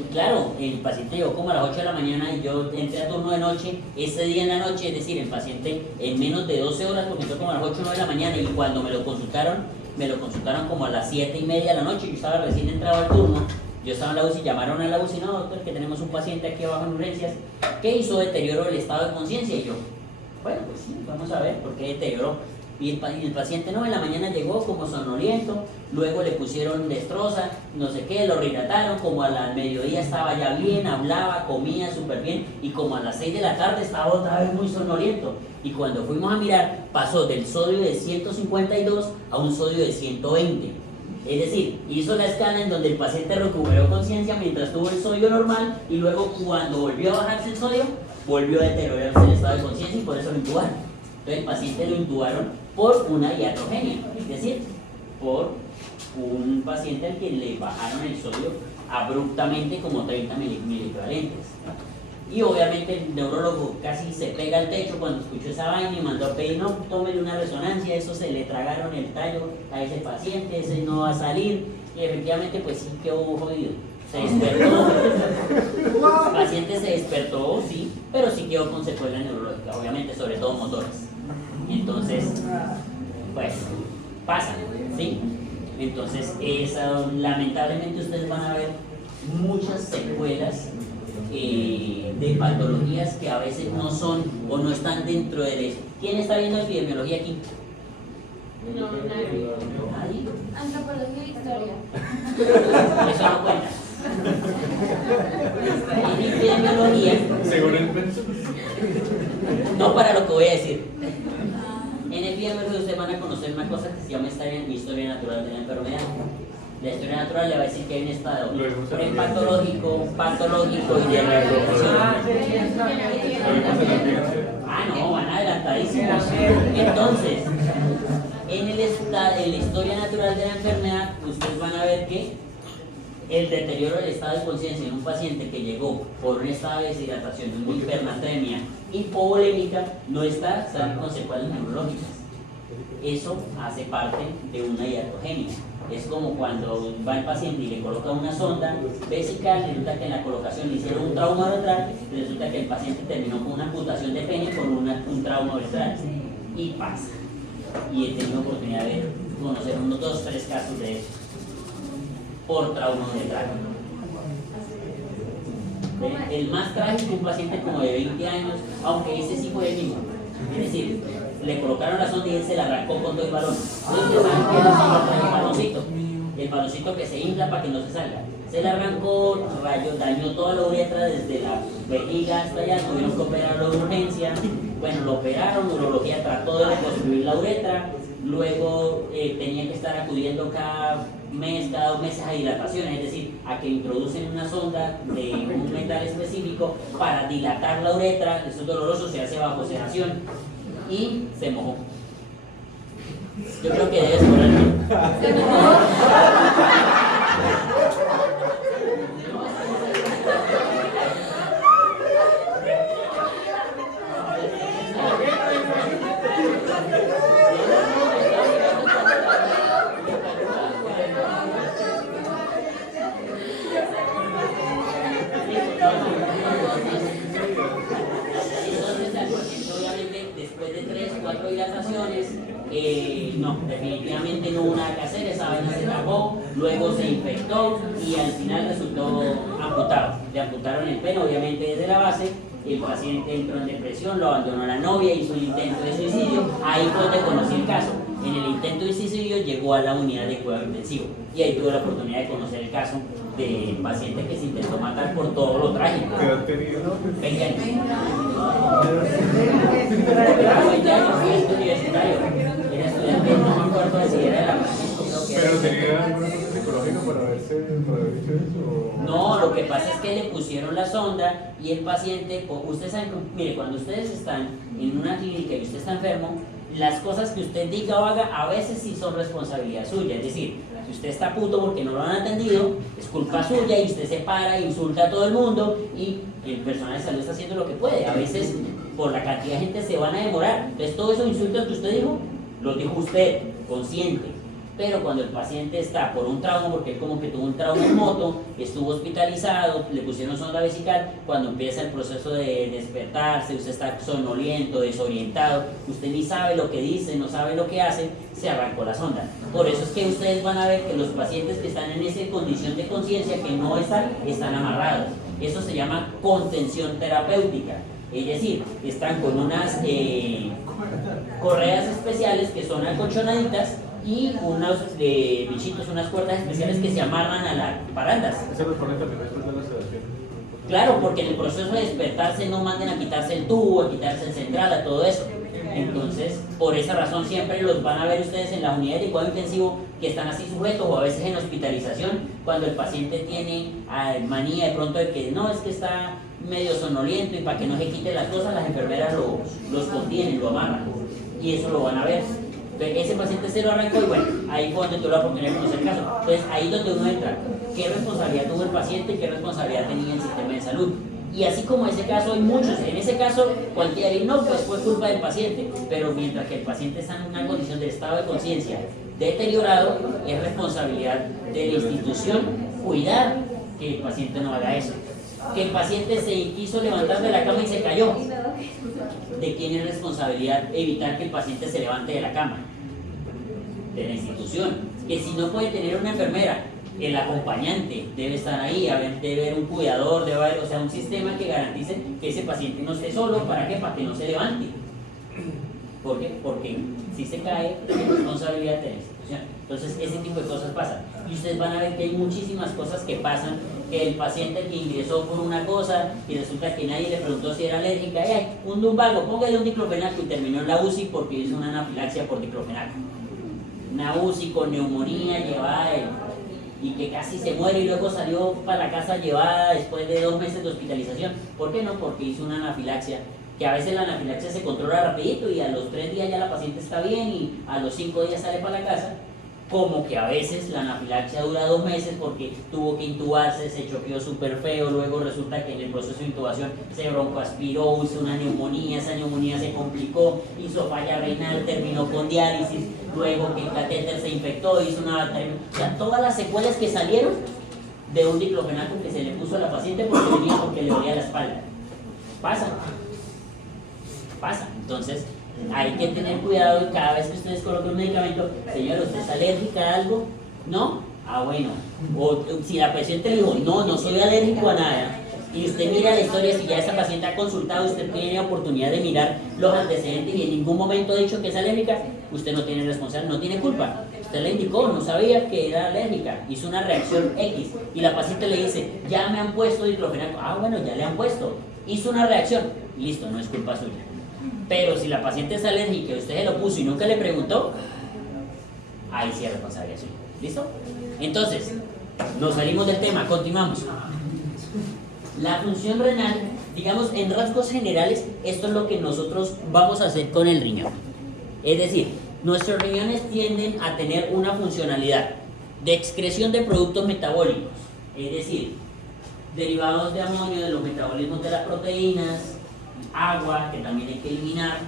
y claro, el paciente llegó como a las 8 de la mañana y yo entré a turno de noche, ese día en la noche, es decir, el paciente en menos de 12 horas, porque entró como a las 8 o 9 de la mañana y cuando me lo consultaron como a las 7:30 de la noche, yo estaba recién entrado al turno, yo estaba en la UCI, llamaron a la UCI, no doctor, que tenemos un paciente aquí abajo en urgencias que hizo deterioro del estado de conciencia, y yo, bueno, pues sí, vamos a ver por qué deterioró. Y el paciente no, en la mañana llegó como sonoliento, luego le pusieron destroza, no sé qué, lo rehidrataron, como al mediodía estaba ya bien, hablaba, comía súper bien, y como a las 6 de la tarde estaba otra vez muy sonoliento. Y cuando fuimos a mirar, pasó del sodio de 152 a un sodio de 120. Es decir, hizo la escala en donde el paciente recuperó conciencia mientras tuvo el sodio normal, y luego cuando volvió a bajarse el sodio, volvió a deteriorarse el estado de conciencia y por eso lo intubaron. Entonces el paciente lo intubaron por una iatrogenia, es decir, por un paciente al que le bajaron el sodio abruptamente como 30 miliequivalentes. Y obviamente el neurólogo casi se pega al techo cuando escuchó esa vaina y mandó a pedir, no, tómele una resonancia, eso se le tragaron el tallo a ese paciente, ese no va a salir, Y efectivamente, pues sí quedó jodido. Se despertó, el paciente se despertó, sí, pero sí quedó con secuelas neurológicas, obviamente, sobre todo motores. Entonces, pues, pasa, ¿sí? Entonces, lamentablemente ustedes van a ver muchas secuelas de patologías que a veces no son o no están dentro de eso. ¿Quién está viendo epidemiología aquí? No, nadie. ¿Nadie? Antropología e historia. Eso no cuenta. En epidemiología, Según el pensum. no para lo que voy a decir. En epidemiología ustedes van a conocer una cosa que se llama historia natural de la enfermedad. La historia natural le va a decir que hay un estado prepatológico, patológico y de reproducción. Ah, no, van adelantadísimos. Entonces, en la historia natural de la enfermedad, ustedes van a ver que el deterioro del estado de conciencia en un paciente que llegó por un estado de deshidratación, de una hipernatremia hipovolémica, no está saliendo con secuelas neurológicas. Eso hace parte de una iatrogenia. Es como cuando va el paciente y le coloca una sonda vesical, resulta que en la colocación le hicieron un trauma ventral, y resulta que el paciente terminó con una amputación de pene con un trauma ventral. Y pasa. Y he tenido oportunidad de conocer unos 2 o 3 casos de eso por trauma ventral. El más trágico, un paciente como de 20 años, aunque ese sí fue el mismo. Es decir, le colocaron la sonda y él se la arrancó con todo el balón. Entonces, ¿saben qué? El baloncito. El baloncito que se infla para que no se salga. Se le arrancó, dañó toda la uretra desde la vejiga hasta allá, tuvieron que operarlo de urgencia. Bueno, lo operaron, urología trató de reconstruir la uretra, luego tenía que estar acudiendo cada mes, cada 2 meses a dilataciones, es decir, a que introducen una sonda de un metal específico para dilatar la uretra. Eso es doloroso, se hace bajo sedación y se mojó. Yo creo que debes ponerlo. ¿Se mojó? Obviamente, después de 3 o 4 dilataciones, no, definitivamente no hubo nada que hacer, esa vaina se tapó, luego se infectó y al final resultó amputado. Le amputaron el pene, obviamente desde la base, el paciente entró en depresión, lo abandonó la novia, hizo un intento de suicidio, ahí fue donde conocí el caso. En el intento de suicidio llegó a la unidad de cuidado intensivo y ahí tuve la oportunidad de conocer el caso del paciente que se intentó matar por todo lo trágico. ¿Qué edad tenía? 20 años. Era 20 años, fui universitario. Era estudiante, no me acuerdo si era de la Francisco, creo que era. ¿Pero tenía alguna cosa psicológica para haber dicho eso? No, lo que pasa es que le pusieron la sonda y el paciente, ustedes saben, mire, cuando ustedes están en una clínica y usted está enfermo, las cosas que usted diga o haga a veces sí son responsabilidad suya. Es decir, si usted está puto porque no lo han atendido, es culpa suya y usted se para e insulta a todo el mundo y el personal de salud está haciendo lo que puede. A veces por la cantidad de gente se van a demorar. Entonces todos esos insultos que usted dijo, los dijo usted, consciente. Pero cuando el paciente está por un trauma, porque él como que tuvo un trauma en moto, estuvo hospitalizado, le pusieron sonda vesical, cuando empieza el proceso de despertarse, usted está sonoliento, desorientado, usted ni sabe lo que dice, no sabe lo que hace, se arrancó la sonda. Por eso es que ustedes van a ver que los pacientes que están en esa condición de conciencia que no están amarrados. Eso se llama contención terapéutica. Es decir, están con unas correas especiales que son acolchonaditas y unos bichitos, unas cuerdas especiales que se amarran a las barandas. ¿Eso lo ponen también después de la sedación? Claro, porque en el proceso de despertarse no manden a quitarse el tubo, a quitarse el central, a todo eso. Entonces, por esa razón siempre los van a ver ustedes en las unidades de cuidado intensivo que están así sujetos o a veces en hospitalización cuando el paciente tiene manía de pronto de que no, es que está medio sonoliento y para que no se quite las cosas las enfermeras los contienen, lo amarran y eso lo van a ver. Entonces, ese paciente se lo arrancó y bueno, ahí fue donde tuve la oportunidad de conocer el caso. Entonces ahí es donde uno entra, qué responsabilidad tuvo el paciente y qué responsabilidad tenía el sistema de salud. Y así como ese caso hay muchos. En ese caso, cualquiera dice, no, pues fue culpa del paciente. Pero mientras que el paciente está en una condición de estado de conciencia deteriorado, es responsabilidad de la institución cuidar que el paciente no haga eso. Que el paciente se quiso levantar de la cama y se cayó. ¿De quién es responsabilidad evitar que el paciente se levante de la cama? De la institución. Que si no puede tener una enfermera, el acompañante debe estar ahí, debe haber un cuidador, debe haber, o sea, un sistema que garantice que ese paciente no esté solo. ¿Para qué? Para que no se levante. ¿Por qué? Porque si se cae, es responsabilidad de la institución. Entonces, ese tipo de cosas pasan. Y ustedes van a ver que hay muchísimas cosas que pasan, que el paciente que ingresó por una cosa y resulta que nadie le preguntó si era alérgica, ¡ay, un lumbago, póngale un diclofenaco! Y terminó en la UCI porque hizo una anafilaxia por diclofenaco. Una UCI con neumonía llevada y que casi se muere y luego salió para la casa llevada después de 2 meses de hospitalización. ¿Por qué no? Porque hizo una anafilaxia, que a veces la anafilaxia se controla rapidito y a los 3 días ya la paciente está bien y a los 5 días sale para la casa. Como que a veces la anafilaxia dura 2 meses porque tuvo que intubarse, se choqueó súper feo, luego resulta que en el proceso de intubación se broncoaspiró, hizo una neumonía, esa neumonía se complicó, hizo falla renal, terminó con diálisis, luego que el catéter se infectó, hizo una... O sea, todas las secuelas que salieron de un diclofenaco que se le puso a la paciente porque le dolía la espalda. Pasa. Entonces, hay que tener cuidado y cada vez que ustedes coloquen un medicamento, señora, ¿usted es alérgica a algo? ¿No? Ah, bueno. O si la paciente le dijo, no soy alérgico a nada, y usted mira la historia, si ya esa paciente ha consultado, usted tiene oportunidad de mirar los antecedentes y en ningún momento ha dicho que es alérgica, usted no tiene responsabilidad, no tiene culpa. Usted le indicó, no sabía que era alérgica, hizo una reacción X, y la paciente le dice, ya me han puesto diclofenaco. Ah, bueno, ya le han puesto. Hizo una reacción, listo, no es culpa suya. Pero si la paciente es alérgica y usted se lo puso y nunca le preguntó, ahí sí es responsabilidad suya. ¿Listo? Entonces, nos salimos del tema, continuamos. La función renal, digamos, en rasgos generales, esto es lo que nosotros vamos a hacer con el riñón. Es decir, nuestros riñones tienden a tener una funcionalidad de excreción de productos metabólicos, es decir, derivados de amonio, de los metabolismos de las proteínas, agua, que también hay que eliminar,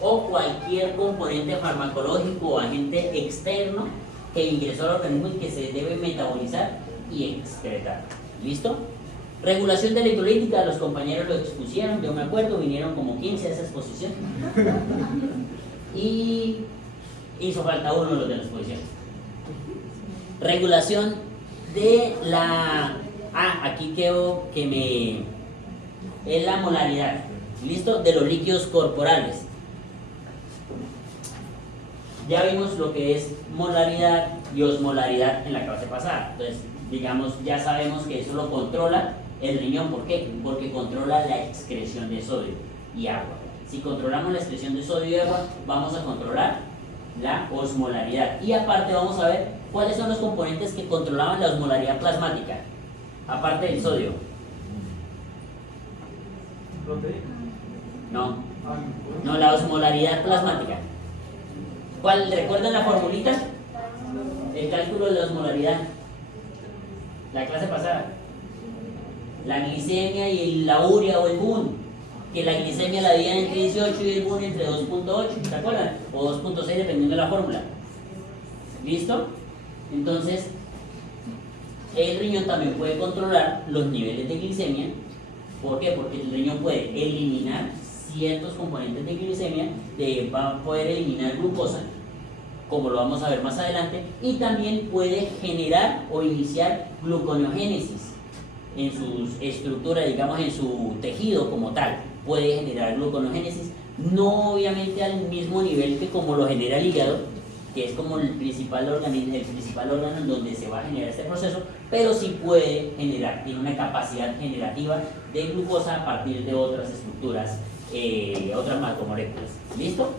o cualquier componente farmacológico o agente externo que ingresó al organismo y que se debe metabolizar y excretar. ¿Listo? Regulación de electrolítica, los compañeros lo expusieron, yo me acuerdo, vinieron como 15 a esa exposición. Y hizo falta uno de los de la exposición. Regulación de la... aquí quedó que me... es la molaridad. ¿Listo? De los líquidos corporales. Ya vimos lo que es molaridad y osmolaridad en la clase pasada. Entonces, digamos, ya sabemos que eso lo controla el riñón. ¿Por qué? Porque controla la excreción de sodio y agua. Si controlamos la excreción de sodio y agua, vamos a controlar la osmolaridad. Y aparte vamos a ver cuáles son los componentes que controlaban la osmolaridad plasmática, aparte del sodio. No, la osmolaridad plasmática. ¿Cuál? ¿Recuerdan la formulita? El cálculo de la osmolaridad. La clase pasada. La glicemia y la urea o el BUN. Que la glicemia la dividían entre 18 y el BUN entre 2.8. ¿Se acuerdan? O 2.6 dependiendo de la fórmula. ¿Listo? Entonces, el riñón también puede controlar los niveles de glicemia. ¿Por qué? Porque el riñón puede eliminar ciertos componentes de glicemia, va a poder eliminar glucosa, como lo vamos a ver más adelante, y también puede generar o iniciar gluconeogénesis en su estructura, digamos en su tejido como tal. Puede generar gluconeogénesis, no obviamente al mismo nivel que como lo genera el hígado, que es como el principal órgano en donde se va a generar este proceso, pero sí puede generar, tiene una capacidad generativa de glucosa a partir de otras estructuras, otras macromoléculas. ¿Listo?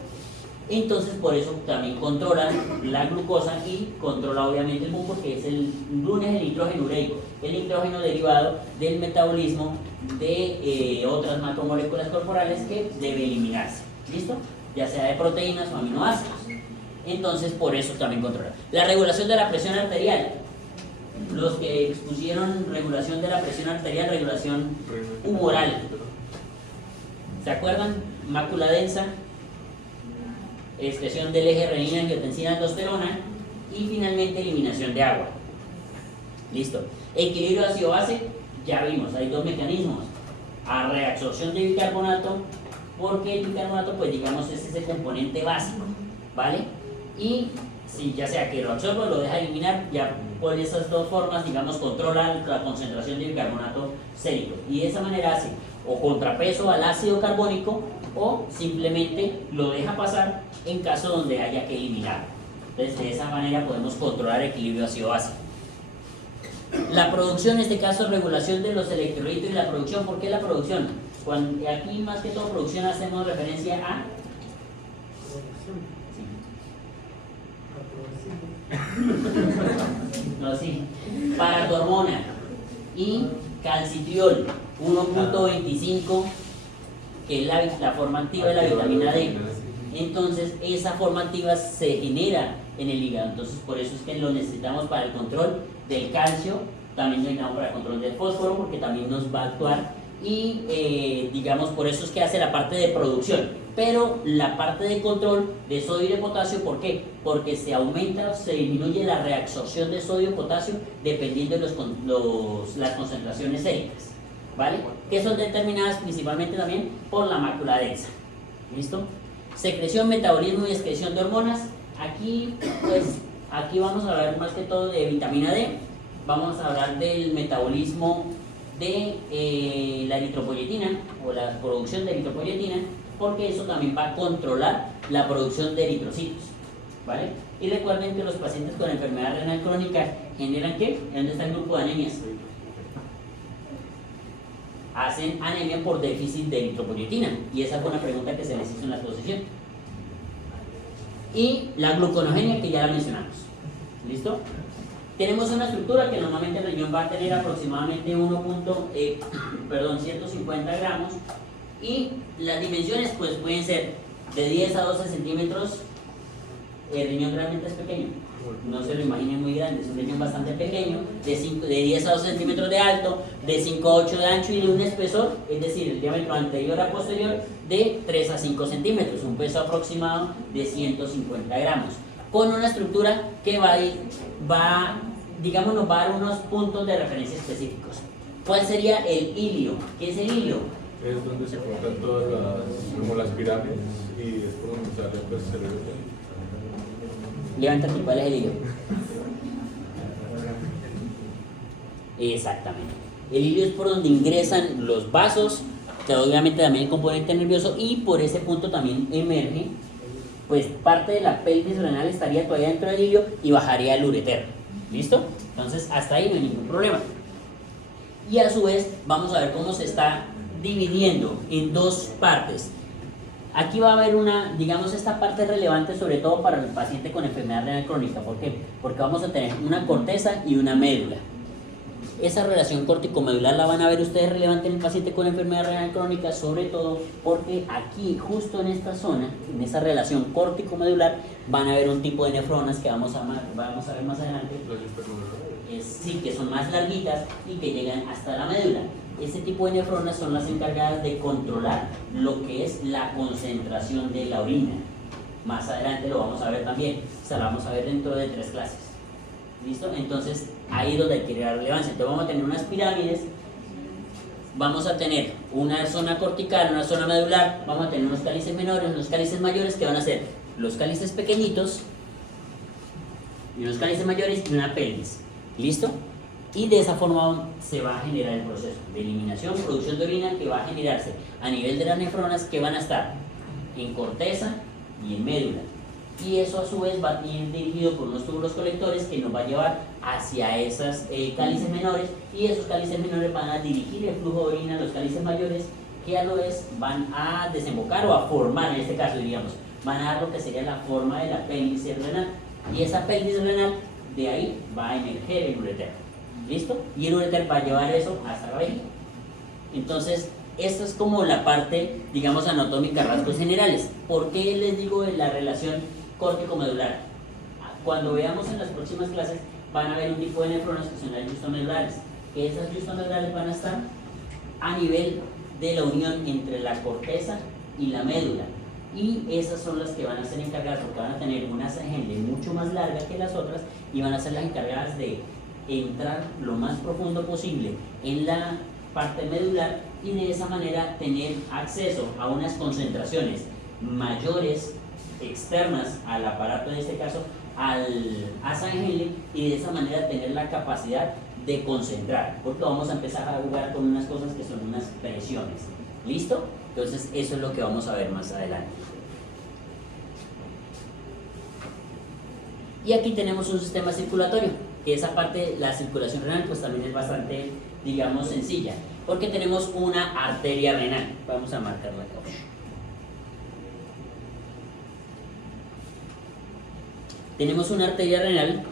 Entonces por eso también controla la glucosa y controla obviamente el BUN, porque el BUN es el nitrógeno ureico, el nitrógeno derivado del metabolismo de otras macromoléculas corporales que debe eliminarse. ¿Listo? Ya sea de proteínas o aminoácidos. Entonces por eso también controla. La regulación de la presión arterial. Los que expusieron regulación de la presión arterial, regulación humoral. ¿Se acuerdan? Mácula densa, excreción del eje renina, angiotensina, aldosterona y finalmente eliminación de agua. Listo. Equilibrio ácido-base, ya vimos, hay dos mecanismos. A reabsorción de bicarbonato, porque el bicarbonato, pues digamos, es ese componente básico, ¿vale? Y si ya sea que lo absorba o lo deja eliminar, ya por esas dos formas, digamos, controla la concentración de bicarbonato sérico. Y de esa manera hace o contrapeso al ácido carbónico o simplemente lo deja pasar en caso donde haya que eliminarlo. Entonces, de esa manera podemos controlar el equilibrio ácido-base. La producción, en este caso, regulación de los electrolitos y la producción. ¿Por qué la producción? Cuando, aquí más que todo producción hacemos referencia a... No, sí. Paratormona y calcitriol 1.25, que es la forma activa de la vitamina D. Entonces, esa forma activa se genera en el hígado. Entonces, por eso es que lo necesitamos para el control del calcio, también lo necesitamos para el control del fósforo, porque también nos va a actuar. Y digamos, por eso es que hace la parte de producción. Pero la parte de control de sodio y de potasio, ¿por qué? Porque se aumenta o se disminuye la reabsorción de sodio y potasio dependiendo de las concentraciones séricas, ¿vale? Que son determinadas principalmente también por la mácula densa. ¿Listo? Secreción, metabolismo y excreción de hormonas. Aquí, pues, aquí vamos a hablar más que todo de vitamina D. Vamos a hablar del metabolismo de la eritropoyetina o la producción de eritropoyetina, porque eso también va a controlar la producción de eritrocitos, ¿vale? Y recuerden que los pacientes con enfermedad renal crónica generan ¿qué? ¿Dónde está el grupo de anemias? Hacen anemia por déficit de eritropoyetina, y esa fue una pregunta que se les hizo en la exposición. Y la gluconogenia, que ya la mencionamos. ¿Listo? Tenemos una estructura que normalmente el riñón va a tener aproximadamente 150 gramos, y las dimensiones pues pueden ser de 10 a 12 centímetros. El riñón realmente es pequeño, no se lo imaginen muy grande, es un riñón bastante pequeño, de 10 a 12 centímetros de alto, de 5 a 8 de ancho y de un espesor, es decir, el diámetro anterior a posterior, de 3 a 5 centímetros, un peso aproximado de 150 gramos, con una estructura que digamos, nos va a dar unos puntos de referencia específicos. ¿Cuál sería el hilio? ¿Qué es el hilio? Es donde se colocan todas las pirámides y es por donde sale pues, el cerebro. Levanta aquí, ¿cuál es el hilio? Exactamente. El hilio es por donde ingresan los vasos, que obviamente también el componente nervioso, y por ese punto también emerge, pues parte de la pelvis renal estaría todavía dentro del hilio y bajaría el ureter. ¿Listo? Entonces hasta ahí no hay ningún problema. Y a su vez vamos a ver cómo se está dividiendo en dos partes. Aquí va a haber digamos, esta parte relevante sobre todo para el paciente con enfermedad renal crónica. ¿Por qué? Porque vamos a tener una corteza y una médula. Esa relación córtico-medular la van a ver ustedes relevante en el paciente con enfermedad renal crónica, sobre todo porque aquí, justo en esta zona, en esa relación córtico-medular, van a ver un tipo de nefronas que vamos a ver más adelante. Sí, que son más larguitas y que llegan hasta la médula. Ese tipo de nefronas son las encargadas de controlar lo que es la concentración de la orina. Más adelante lo vamos a ver también, o sea, lo vamos a ver dentro de 3 clases. ¿Listo? Entonces, ahí es donde adquiere la relevancia. Entonces vamos a tener unas pirámides, vamos a tener una zona cortical, una zona medular, vamos a tener unos cálices menores, unos cálices mayores, que van a ser los cálices pequeñitos, y unos cálices mayores y una pelvis. ¿Listo? Y de esa forma se va a generar el proceso de eliminación, producción de orina, que va a generarse a nivel de las nefronas, que van a estar en corteza y en médula. Y eso a su vez va a ir dirigido por unos túbulos colectores que nos va a llevar hacia esas cálices menores, y esos cálices menores van a dirigir el flujo de orina a los cálices mayores, que a la vez van a desembocar o a formar, en este caso diríamos, van a dar lo que sería la forma de la pelvis renal, y esa pelvis renal, de ahí va a emerger el ureter. ¿Listo? Y el ureter va a llevar eso hasta la vejiga. Entonces, esta es como la parte, digamos, anatómica, rasgos generales. ¿Por qué les digo de la relación córtico-medular? Cuando veamos en las próximas clases, van a haber un tipo de nefronas que son las justomedulares, que esas justomedulares van a estar a nivel de la unión entre la corteza y la médula, y esas son las que van a ser encargadas, porque van a tener una sagende mucho más larga que las otras y van a ser las encargadas de entrar lo más profundo posible en la parte medular y de esa manera tener acceso a unas concentraciones mayores externas al aparato, en este caso a Sangele, y de esa manera tener la capacidad de concentrar, porque vamos a empezar a jugar con unas cosas que son unas presiones. ¿Listo? Entonces eso es lo que vamos a ver más adelante. Y aquí tenemos un sistema circulatorio, que esa parte, la circulación renal, pues también es bastante, digamos, sencilla, porque tenemos una arteria renal. Vamos a marcarla acá. Tenemos una arteria renal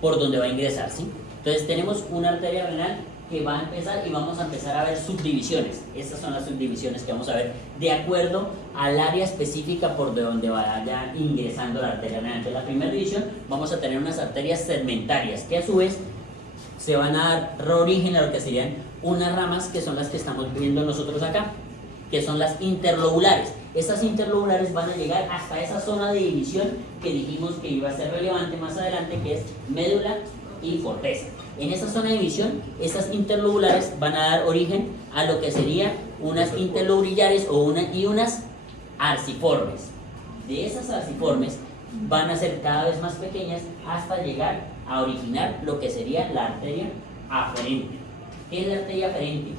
por donde va a ingresar, ¿sí? Entonces tenemos una arteria renal que va a empezar y vamos a empezar a ver subdivisiones. Estas son las subdivisiones que vamos a ver de acuerdo al área específica por donde vaya ingresando la arteria renal. Entonces la primera división vamos a tener unas arterias segmentarias que a su vez se van a dar origen a lo que serían unas ramas que son las que estamos viendo nosotros acá, que son las interlobulares. Esas interlobulares van a llegar hasta esa zona de división que dijimos que iba a ser relevante más adelante, que es médula y corteza. En esa zona de división, esas interlobulares van a dar origen a lo que serían unas interlobulillares y unas arciformes. De esas arciformes van a ser cada vez más pequeñas hasta llegar a originar lo que sería la arteria aferente. ¿Qué es la arteria aferente?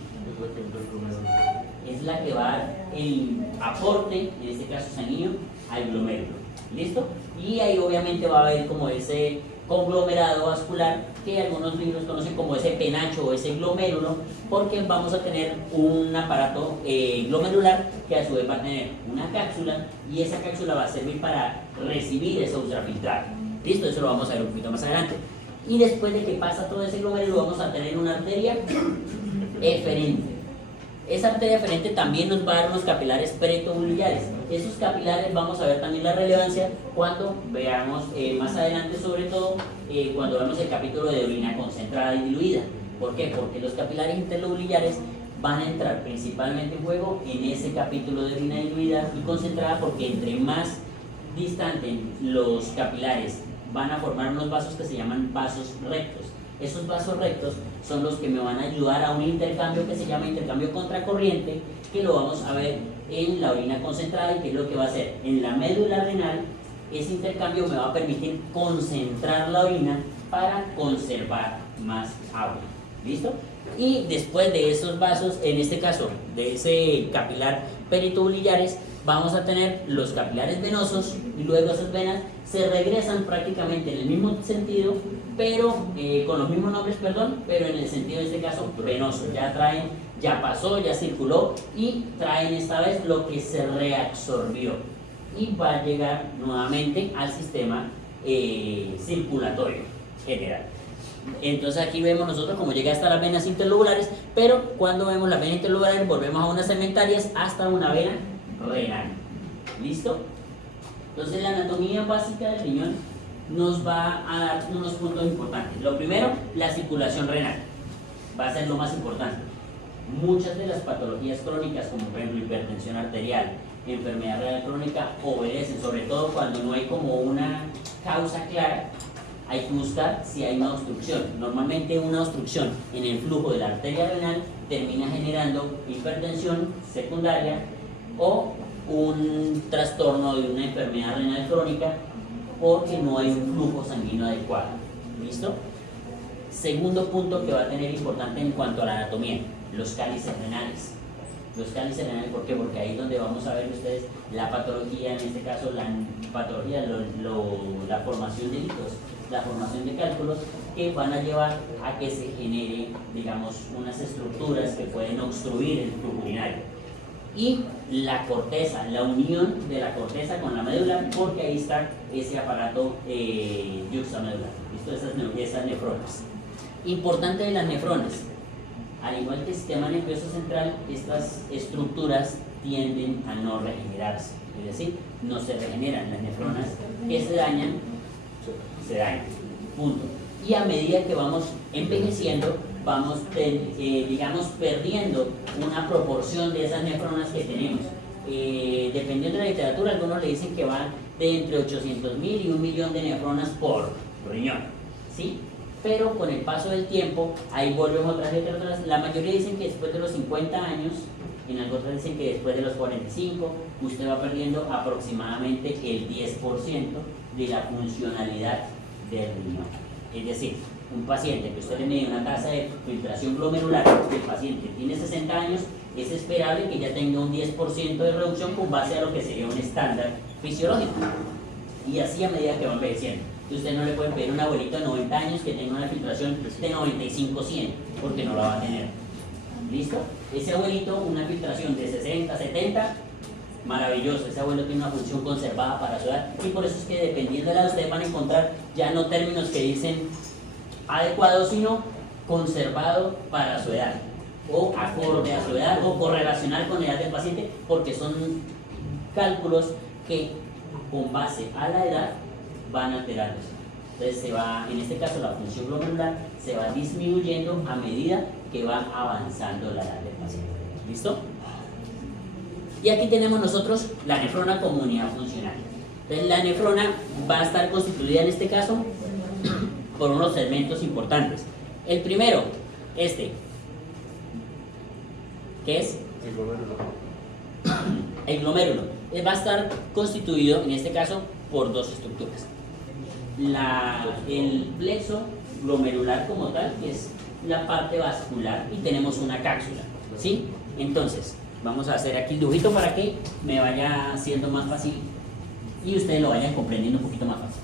Es la que va a dar el aporte, en este caso sanguíneo, al glomérulo. ¿Listo? Y ahí obviamente va a haber como ese conglomerado vascular que algunos libros conocen como ese penacho o ese glomérulo, porque vamos a tener un aparato glomerular que a su vez va a tener una cápsula, y esa cápsula va a servir para recibir ese ultrafiltrado. ¿Listo? Eso lo vamos a ver un poquito más adelante. Y después de que pasa todo ese glomérulo vamos a tener una arteria eferente. Esa arteria eferente también nos va a dar unos capilares peritobiliares. Esos capilares vamos a ver también la relevancia cuando veamos más adelante, sobre todo cuando veamos el capítulo de orina concentrada y diluida. ¿Por qué? Porque los capilares interlobulillares van a entrar principalmente en juego en ese capítulo de orina diluida y concentrada, porque entre más distante los capilares van a formar unos vasos que se llaman vasos rectos. Esos vasos rectos son los que me van a ayudar a un intercambio que se llama intercambio contracorriente, que lo vamos a ver en la orina concentrada, y que es lo que va a hacer en la médula renal. Ese intercambio me va a permitir concentrar la orina para conservar más agua. ¿Listo? Y después de esos vasos, en este caso de ese capilar peritobiliares, vamos a tener los capilares venosos, y luego esas venas se regresan prácticamente en el mismo sentido, pero con los mismos nombres, perdón, pero en el sentido de este caso venoso. Ya traen, ya pasó, ya circuló, y traen esta vez lo que se reabsorbió y va a llegar nuevamente al sistema circulatorio general. Entonces aquí vemos nosotros cómo llega hasta las venas interlobulares, pero cuando vemos las venas interlobulares volvemos a unas segmentarias hasta una vena renal. ¿Listo? Entonces la anatomía básica del riñón nos va a dar unos puntos importantes. Lo primero, la circulación renal va a ser lo más importante. Muchas de las patologías crónicas, como por ejemplo hipertensión arterial, enfermedad renal crónica, obedecen, sobre todo cuando no hay como una causa clara. Hay que buscar si hay una obstrucción. Normalmente una obstrucción en el flujo de la arteria renal termina generando hipertensión secundaria o un trastorno de una enfermedad renal crónica, porque no hay un flujo sanguíneo adecuado. ¿Listo? Segundo punto que va a tener importante en cuanto a la anatomía, los cálices renales. Los cálices renales, ¿por qué? Porque ahí es donde vamos a ver ustedes la patología, en este caso la patología, la formación de litos, la formación de cálculos, que van a llevar a que se genere, digamos, unas estructuras que pueden obstruir el flujo urinario. Y la corteza, la unión de la corteza con la médula, porque ahí está ese aparato yuxtamedular. ¿Listo? Esas nefronas. Importante de las nefronas, al igual que el sistema nervioso central, estas estructuras tienden a no regenerarse, es decir, no se regeneran. Las nefronas que se dañan, punto. y a medida que vamos envejeciendo, vamos, digamos, perdiendo una proporción de esas nefronas que tenemos. Dependiendo de la literatura, algunos le dicen que van de entre 800.000 y 1.000.000 de nefronas por riñón, ¿sí? Pero con el paso del tiempo, ahí volvemos a otras literaturas, la mayoría dicen que después de los 50 años, en las otras dicen que después de los 45, usted va perdiendo aproximadamente el 10% de la funcionalidad del riñón. Es decir, un paciente que usted le mide una tasa de filtración glomerular, el paciente tiene 60 años, es esperable que ya tenga un 10% de reducción con base a lo que sería un estándar fisiológico. Y así a medida que va envejeciendo. Usted no le puede pedir a un abuelito de 90 años que tenga una filtración de 95-100, porque no la va a tener. ¿Listo? Ese abuelito, una filtración de 60-70, maravilloso. Ese abuelo tiene una función conservada para su edad. Y por eso es que dependiendo de la edad, ustedes van a encontrar ya no términos que dicen adecuado, sino conservado para su edad, o acorde a su edad, o correlacional con la edad del paciente, porque son cálculos que con base a la edad van alterándose. Entonces se va, en este caso la función glomerular se va disminuyendo a medida que va avanzando la edad del paciente. ¿Listo? Y aquí tenemos nosotros la nefrona como unidad funcional. Entonces la nefrona va a estar constituida en este caso por unos segmentos importantes. El primero, ¿qué es? El glomérulo. Va a estar constituido en este caso por dos estructuras. El plexo glomerular como tal, que es la parte vascular, y tenemos una cápsula, ¿sí? Entonces, vamos a hacer aquí el dibujito para que me vaya siendo más fácil y ustedes lo vayan comprendiendo un poquito más fácil.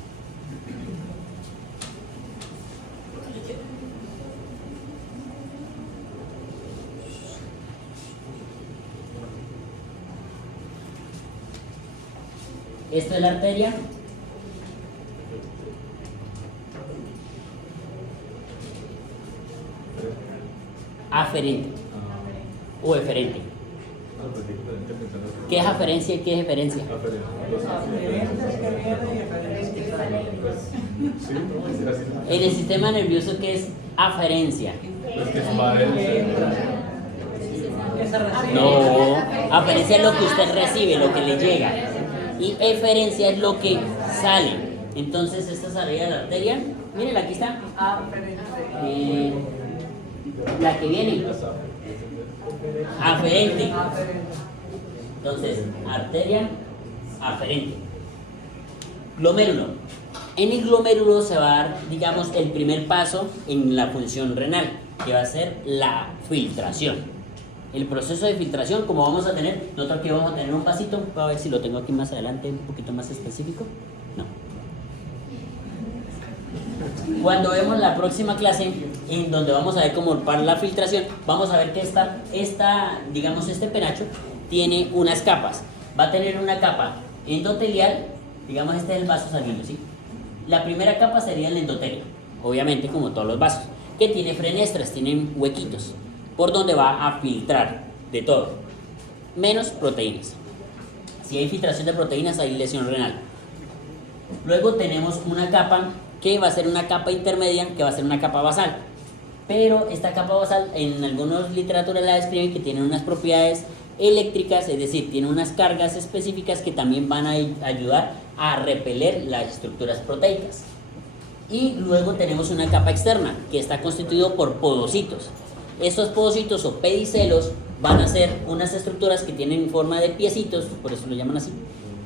Esta es la arteria. Aferente o eferente. ¿Qué es aferencia y qué es eferencia? En el sistema nervioso, ¿qué es aferencia? No, aferencia es lo que usted recibe, lo que le llega, y eferencia es lo que sale. Entonces esta salida de la arteria, miren, aquí está, la que viene, aferente. Entonces, arteria aferente. Glomérulo. En el glomérulo se va a dar, digamos, el primer paso en la función renal, que va a ser la filtración. El proceso de filtración, como vamos a tener, nosotros aquí vamos a tener un vasito, a ver si lo tengo aquí más adelante, un poquito más específico. No. Cuando vemos la próxima clase, en donde vamos a ver cómo para la filtración, vamos a ver que digamos, este penacho tiene unas capas. Va a tener una capa endotelial, digamos, este es el vaso sanguíneo, ¿sí? La primera capa sería el endotelio, obviamente como todos los vasos, que tiene fenestras, tienen huequitos, por donde va a filtrar de todo, menos proteínas. Si hay filtración de proteínas, hay lesión renal. Luego tenemos una capa que va a ser una capa intermedia, que va a ser una capa basal. Pero esta capa basal, en algunas literaturas la describen que tiene unas propiedades eléctricas, es decir, tiene unas cargas específicas que también van a ayudar a repeler las estructuras proteicas. Y luego tenemos una capa externa, que está constituido por podocitos. Estos podocitos o pedicelos van a ser unas estructuras que tienen forma de piecitos, por eso lo llaman así,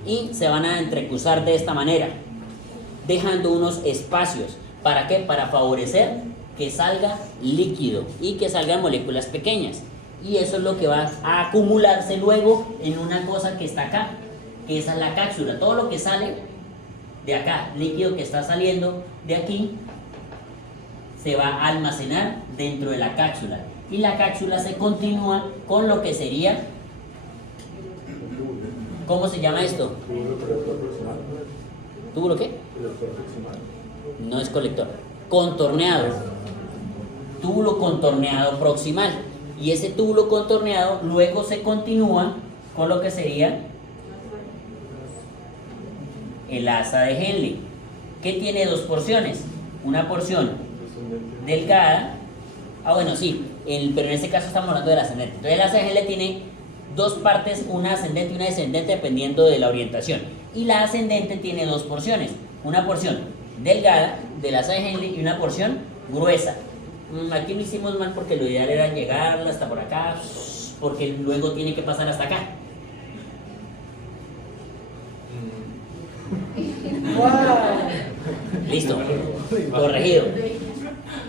y se van a entrecruzar de esta manera, dejando unos espacios. ¿Para qué? Para favorecer que salga líquido y que salgan moléculas pequeñas. Y eso es lo que va a acumularse luego en una cosa que está acá, que esa es la cápsula. Todo lo que sale de acá, líquido que está saliendo de aquí, se va a almacenar dentro de la cápsula. Y la cápsula se continúa con lo que sería, ¿cómo se llama esto? ¿Túbulo qué? No es colector. Contorneado. Túbulo contorneado proximal. Y ese túbulo contorneado luego se continúa con lo que sería el asa de Henle, que tiene dos porciones. Una porción delgada. Ah, bueno, sí, pero en este caso estamos hablando del ascendente. Entonces el ACGL tiene dos partes, una ascendente y una descendente dependiendo de la orientación. Y la ascendente tiene dos porciones, una porción delgada del ACGL y una porción gruesa. Aquí lo hicimos mal porque lo ideal era llegar hasta por acá, porque luego tiene que pasar hasta acá. ¡Wow! Listo, corregido.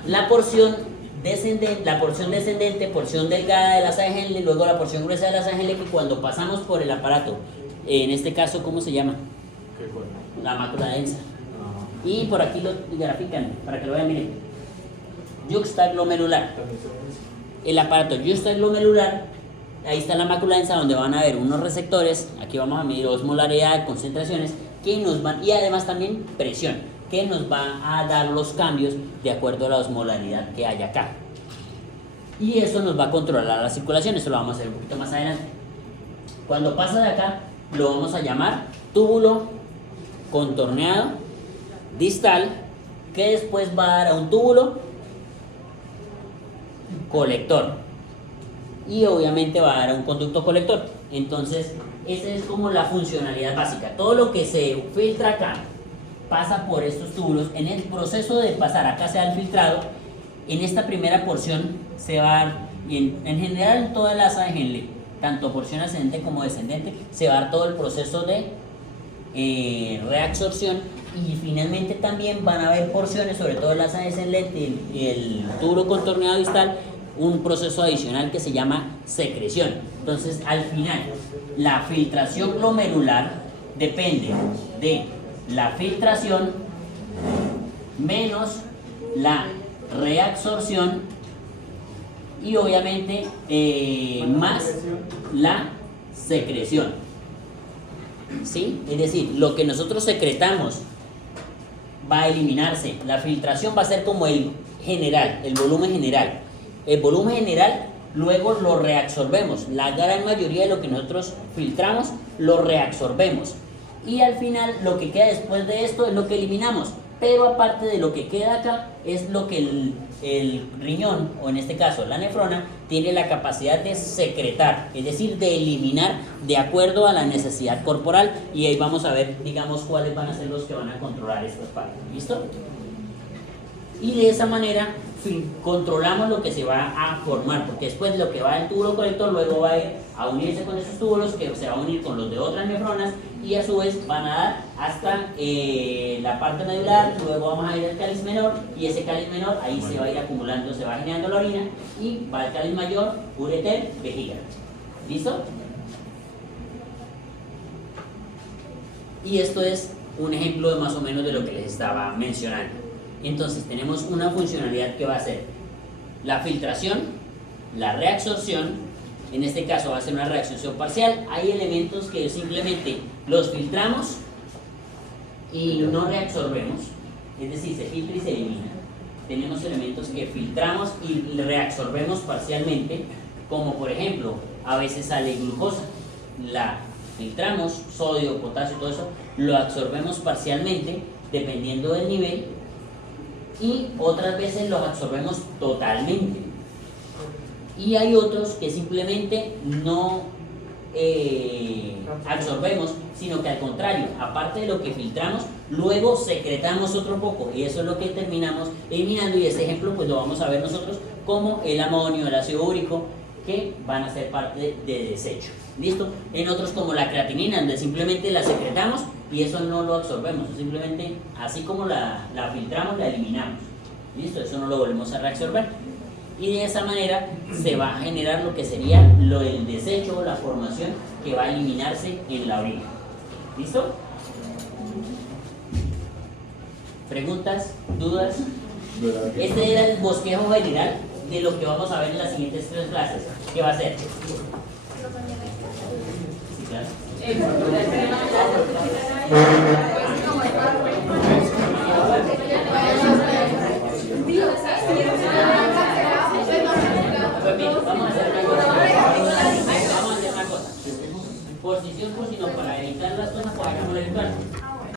La porción descendente, porción delgada de la ACGL, luego la porción gruesa de la ACGL, que cuando pasamos por el aparato, en este caso, ¿cómo se llama? ¿Qué fue? La mácula densa. Y por aquí lo grafican, para que lo vean, miren. Yuxtaglomerular. El aparato yuxtaglomerular, ahí está la mácula densa donde van a ver unos receptores, aquí vamos a medir osmolaridad, concentraciones, que nos van, y además también presión, que nos va a dar los cambios de acuerdo a la osmolaridad que hay acá. Y eso nos va a controlar la circulación, eso lo vamos a hacer un poquito más adelante. Cuando pasa de acá, lo vamos a llamar túbulo contorneado distal, que después va a dar a un túbulo colector. Y obviamente va a dar a un conducto colector. Entonces, esa es como la funcionalidad básica. Todo lo que se filtra acá pasa por estos túbulos. En el proceso de pasar acá se da el filtrado. En esta primera porción se va a dar, y en general en todas las AGL, tanto porción ascendente como descendente, se va a dar todo el proceso de reabsorción, y finalmente también van a haber porciones, sobre todo en la descendente y el túbulo contorneado distal, un proceso adicional que se llama secreción. Entonces, al final, la filtración glomerular depende de la filtración menos la reabsorción y obviamente más la secreción. ¿Sí? Es decir, lo que nosotros secretamos va a eliminarse. La filtración va a ser como el general, el volumen general. El volumen general luego lo reabsorbemos. La gran mayoría de lo que nosotros filtramos lo reabsorbemos. Y al final lo que queda después de esto es lo que eliminamos. Pero aparte de lo que queda acá es lo que el riñón, o en este caso la nefrona, tiene la capacidad de secretar, es decir, de eliminar de acuerdo a la necesidad corporal. Y ahí vamos a ver, digamos, cuáles van a ser los que van a controlar estas partes. ¿Listo? Y de esa manera controlamos lo que se va a formar, porque después lo que va del túbulo colector luego va a ir a unirse con esos túbulos, que se va a unir con los de otras nefronas, y a su vez van a dar hasta la parte medular. Luego vamos a ir al cáliz menor, y ese cáliz menor ahí se va a ir acumulando, se va generando la orina, y va al cáliz mayor, ureter, vejiga. ¿Listo? Y esto es un ejemplo de más o menos de lo que les estaba mencionando. Entonces tenemos una funcionalidad que va a ser la filtración, la reabsorción. En este caso va a ser una reabsorción parcial. Hay elementos que simplemente los filtramos y no reabsorbemos, es decir, se filtra y se elimina. Tenemos elementos que filtramos y reabsorbemos parcialmente, como por ejemplo, a veces sale glucosa, la filtramos, sodio, potasio, todo eso, lo absorbemos parcialmente dependiendo del nivel, y otras veces los absorbemos totalmente. Y hay otros que simplemente no absorbemos, sino que al contrario, aparte de lo que filtramos, luego secretamos otro poco, y eso es lo que terminamos eliminando. Y este ejemplo pues lo vamos a ver nosotros como el amonio, el ácido úrico, que van a ser parte de desecho. ¿Listo? En otros como la creatinina, donde simplemente la secretamos y eso no lo absorbemos, simplemente así como la filtramos, la eliminamos. ¿Listo? Eso no lo volvemos a reabsorber. Y de esa manera se va a generar lo que sería el desecho, la formación que va a eliminarse en la orina. ¿Listo? ¿Preguntas? ¿Dudas? Este era el bosquejo general de lo que vamos a ver en las siguientes 3 clases. ¿Qué va a ser? Sí, claro. Pues bien, vamos a hacer una cosa. Por si sí o por si no, para evitar las cosas, pues hagámoslo virtual.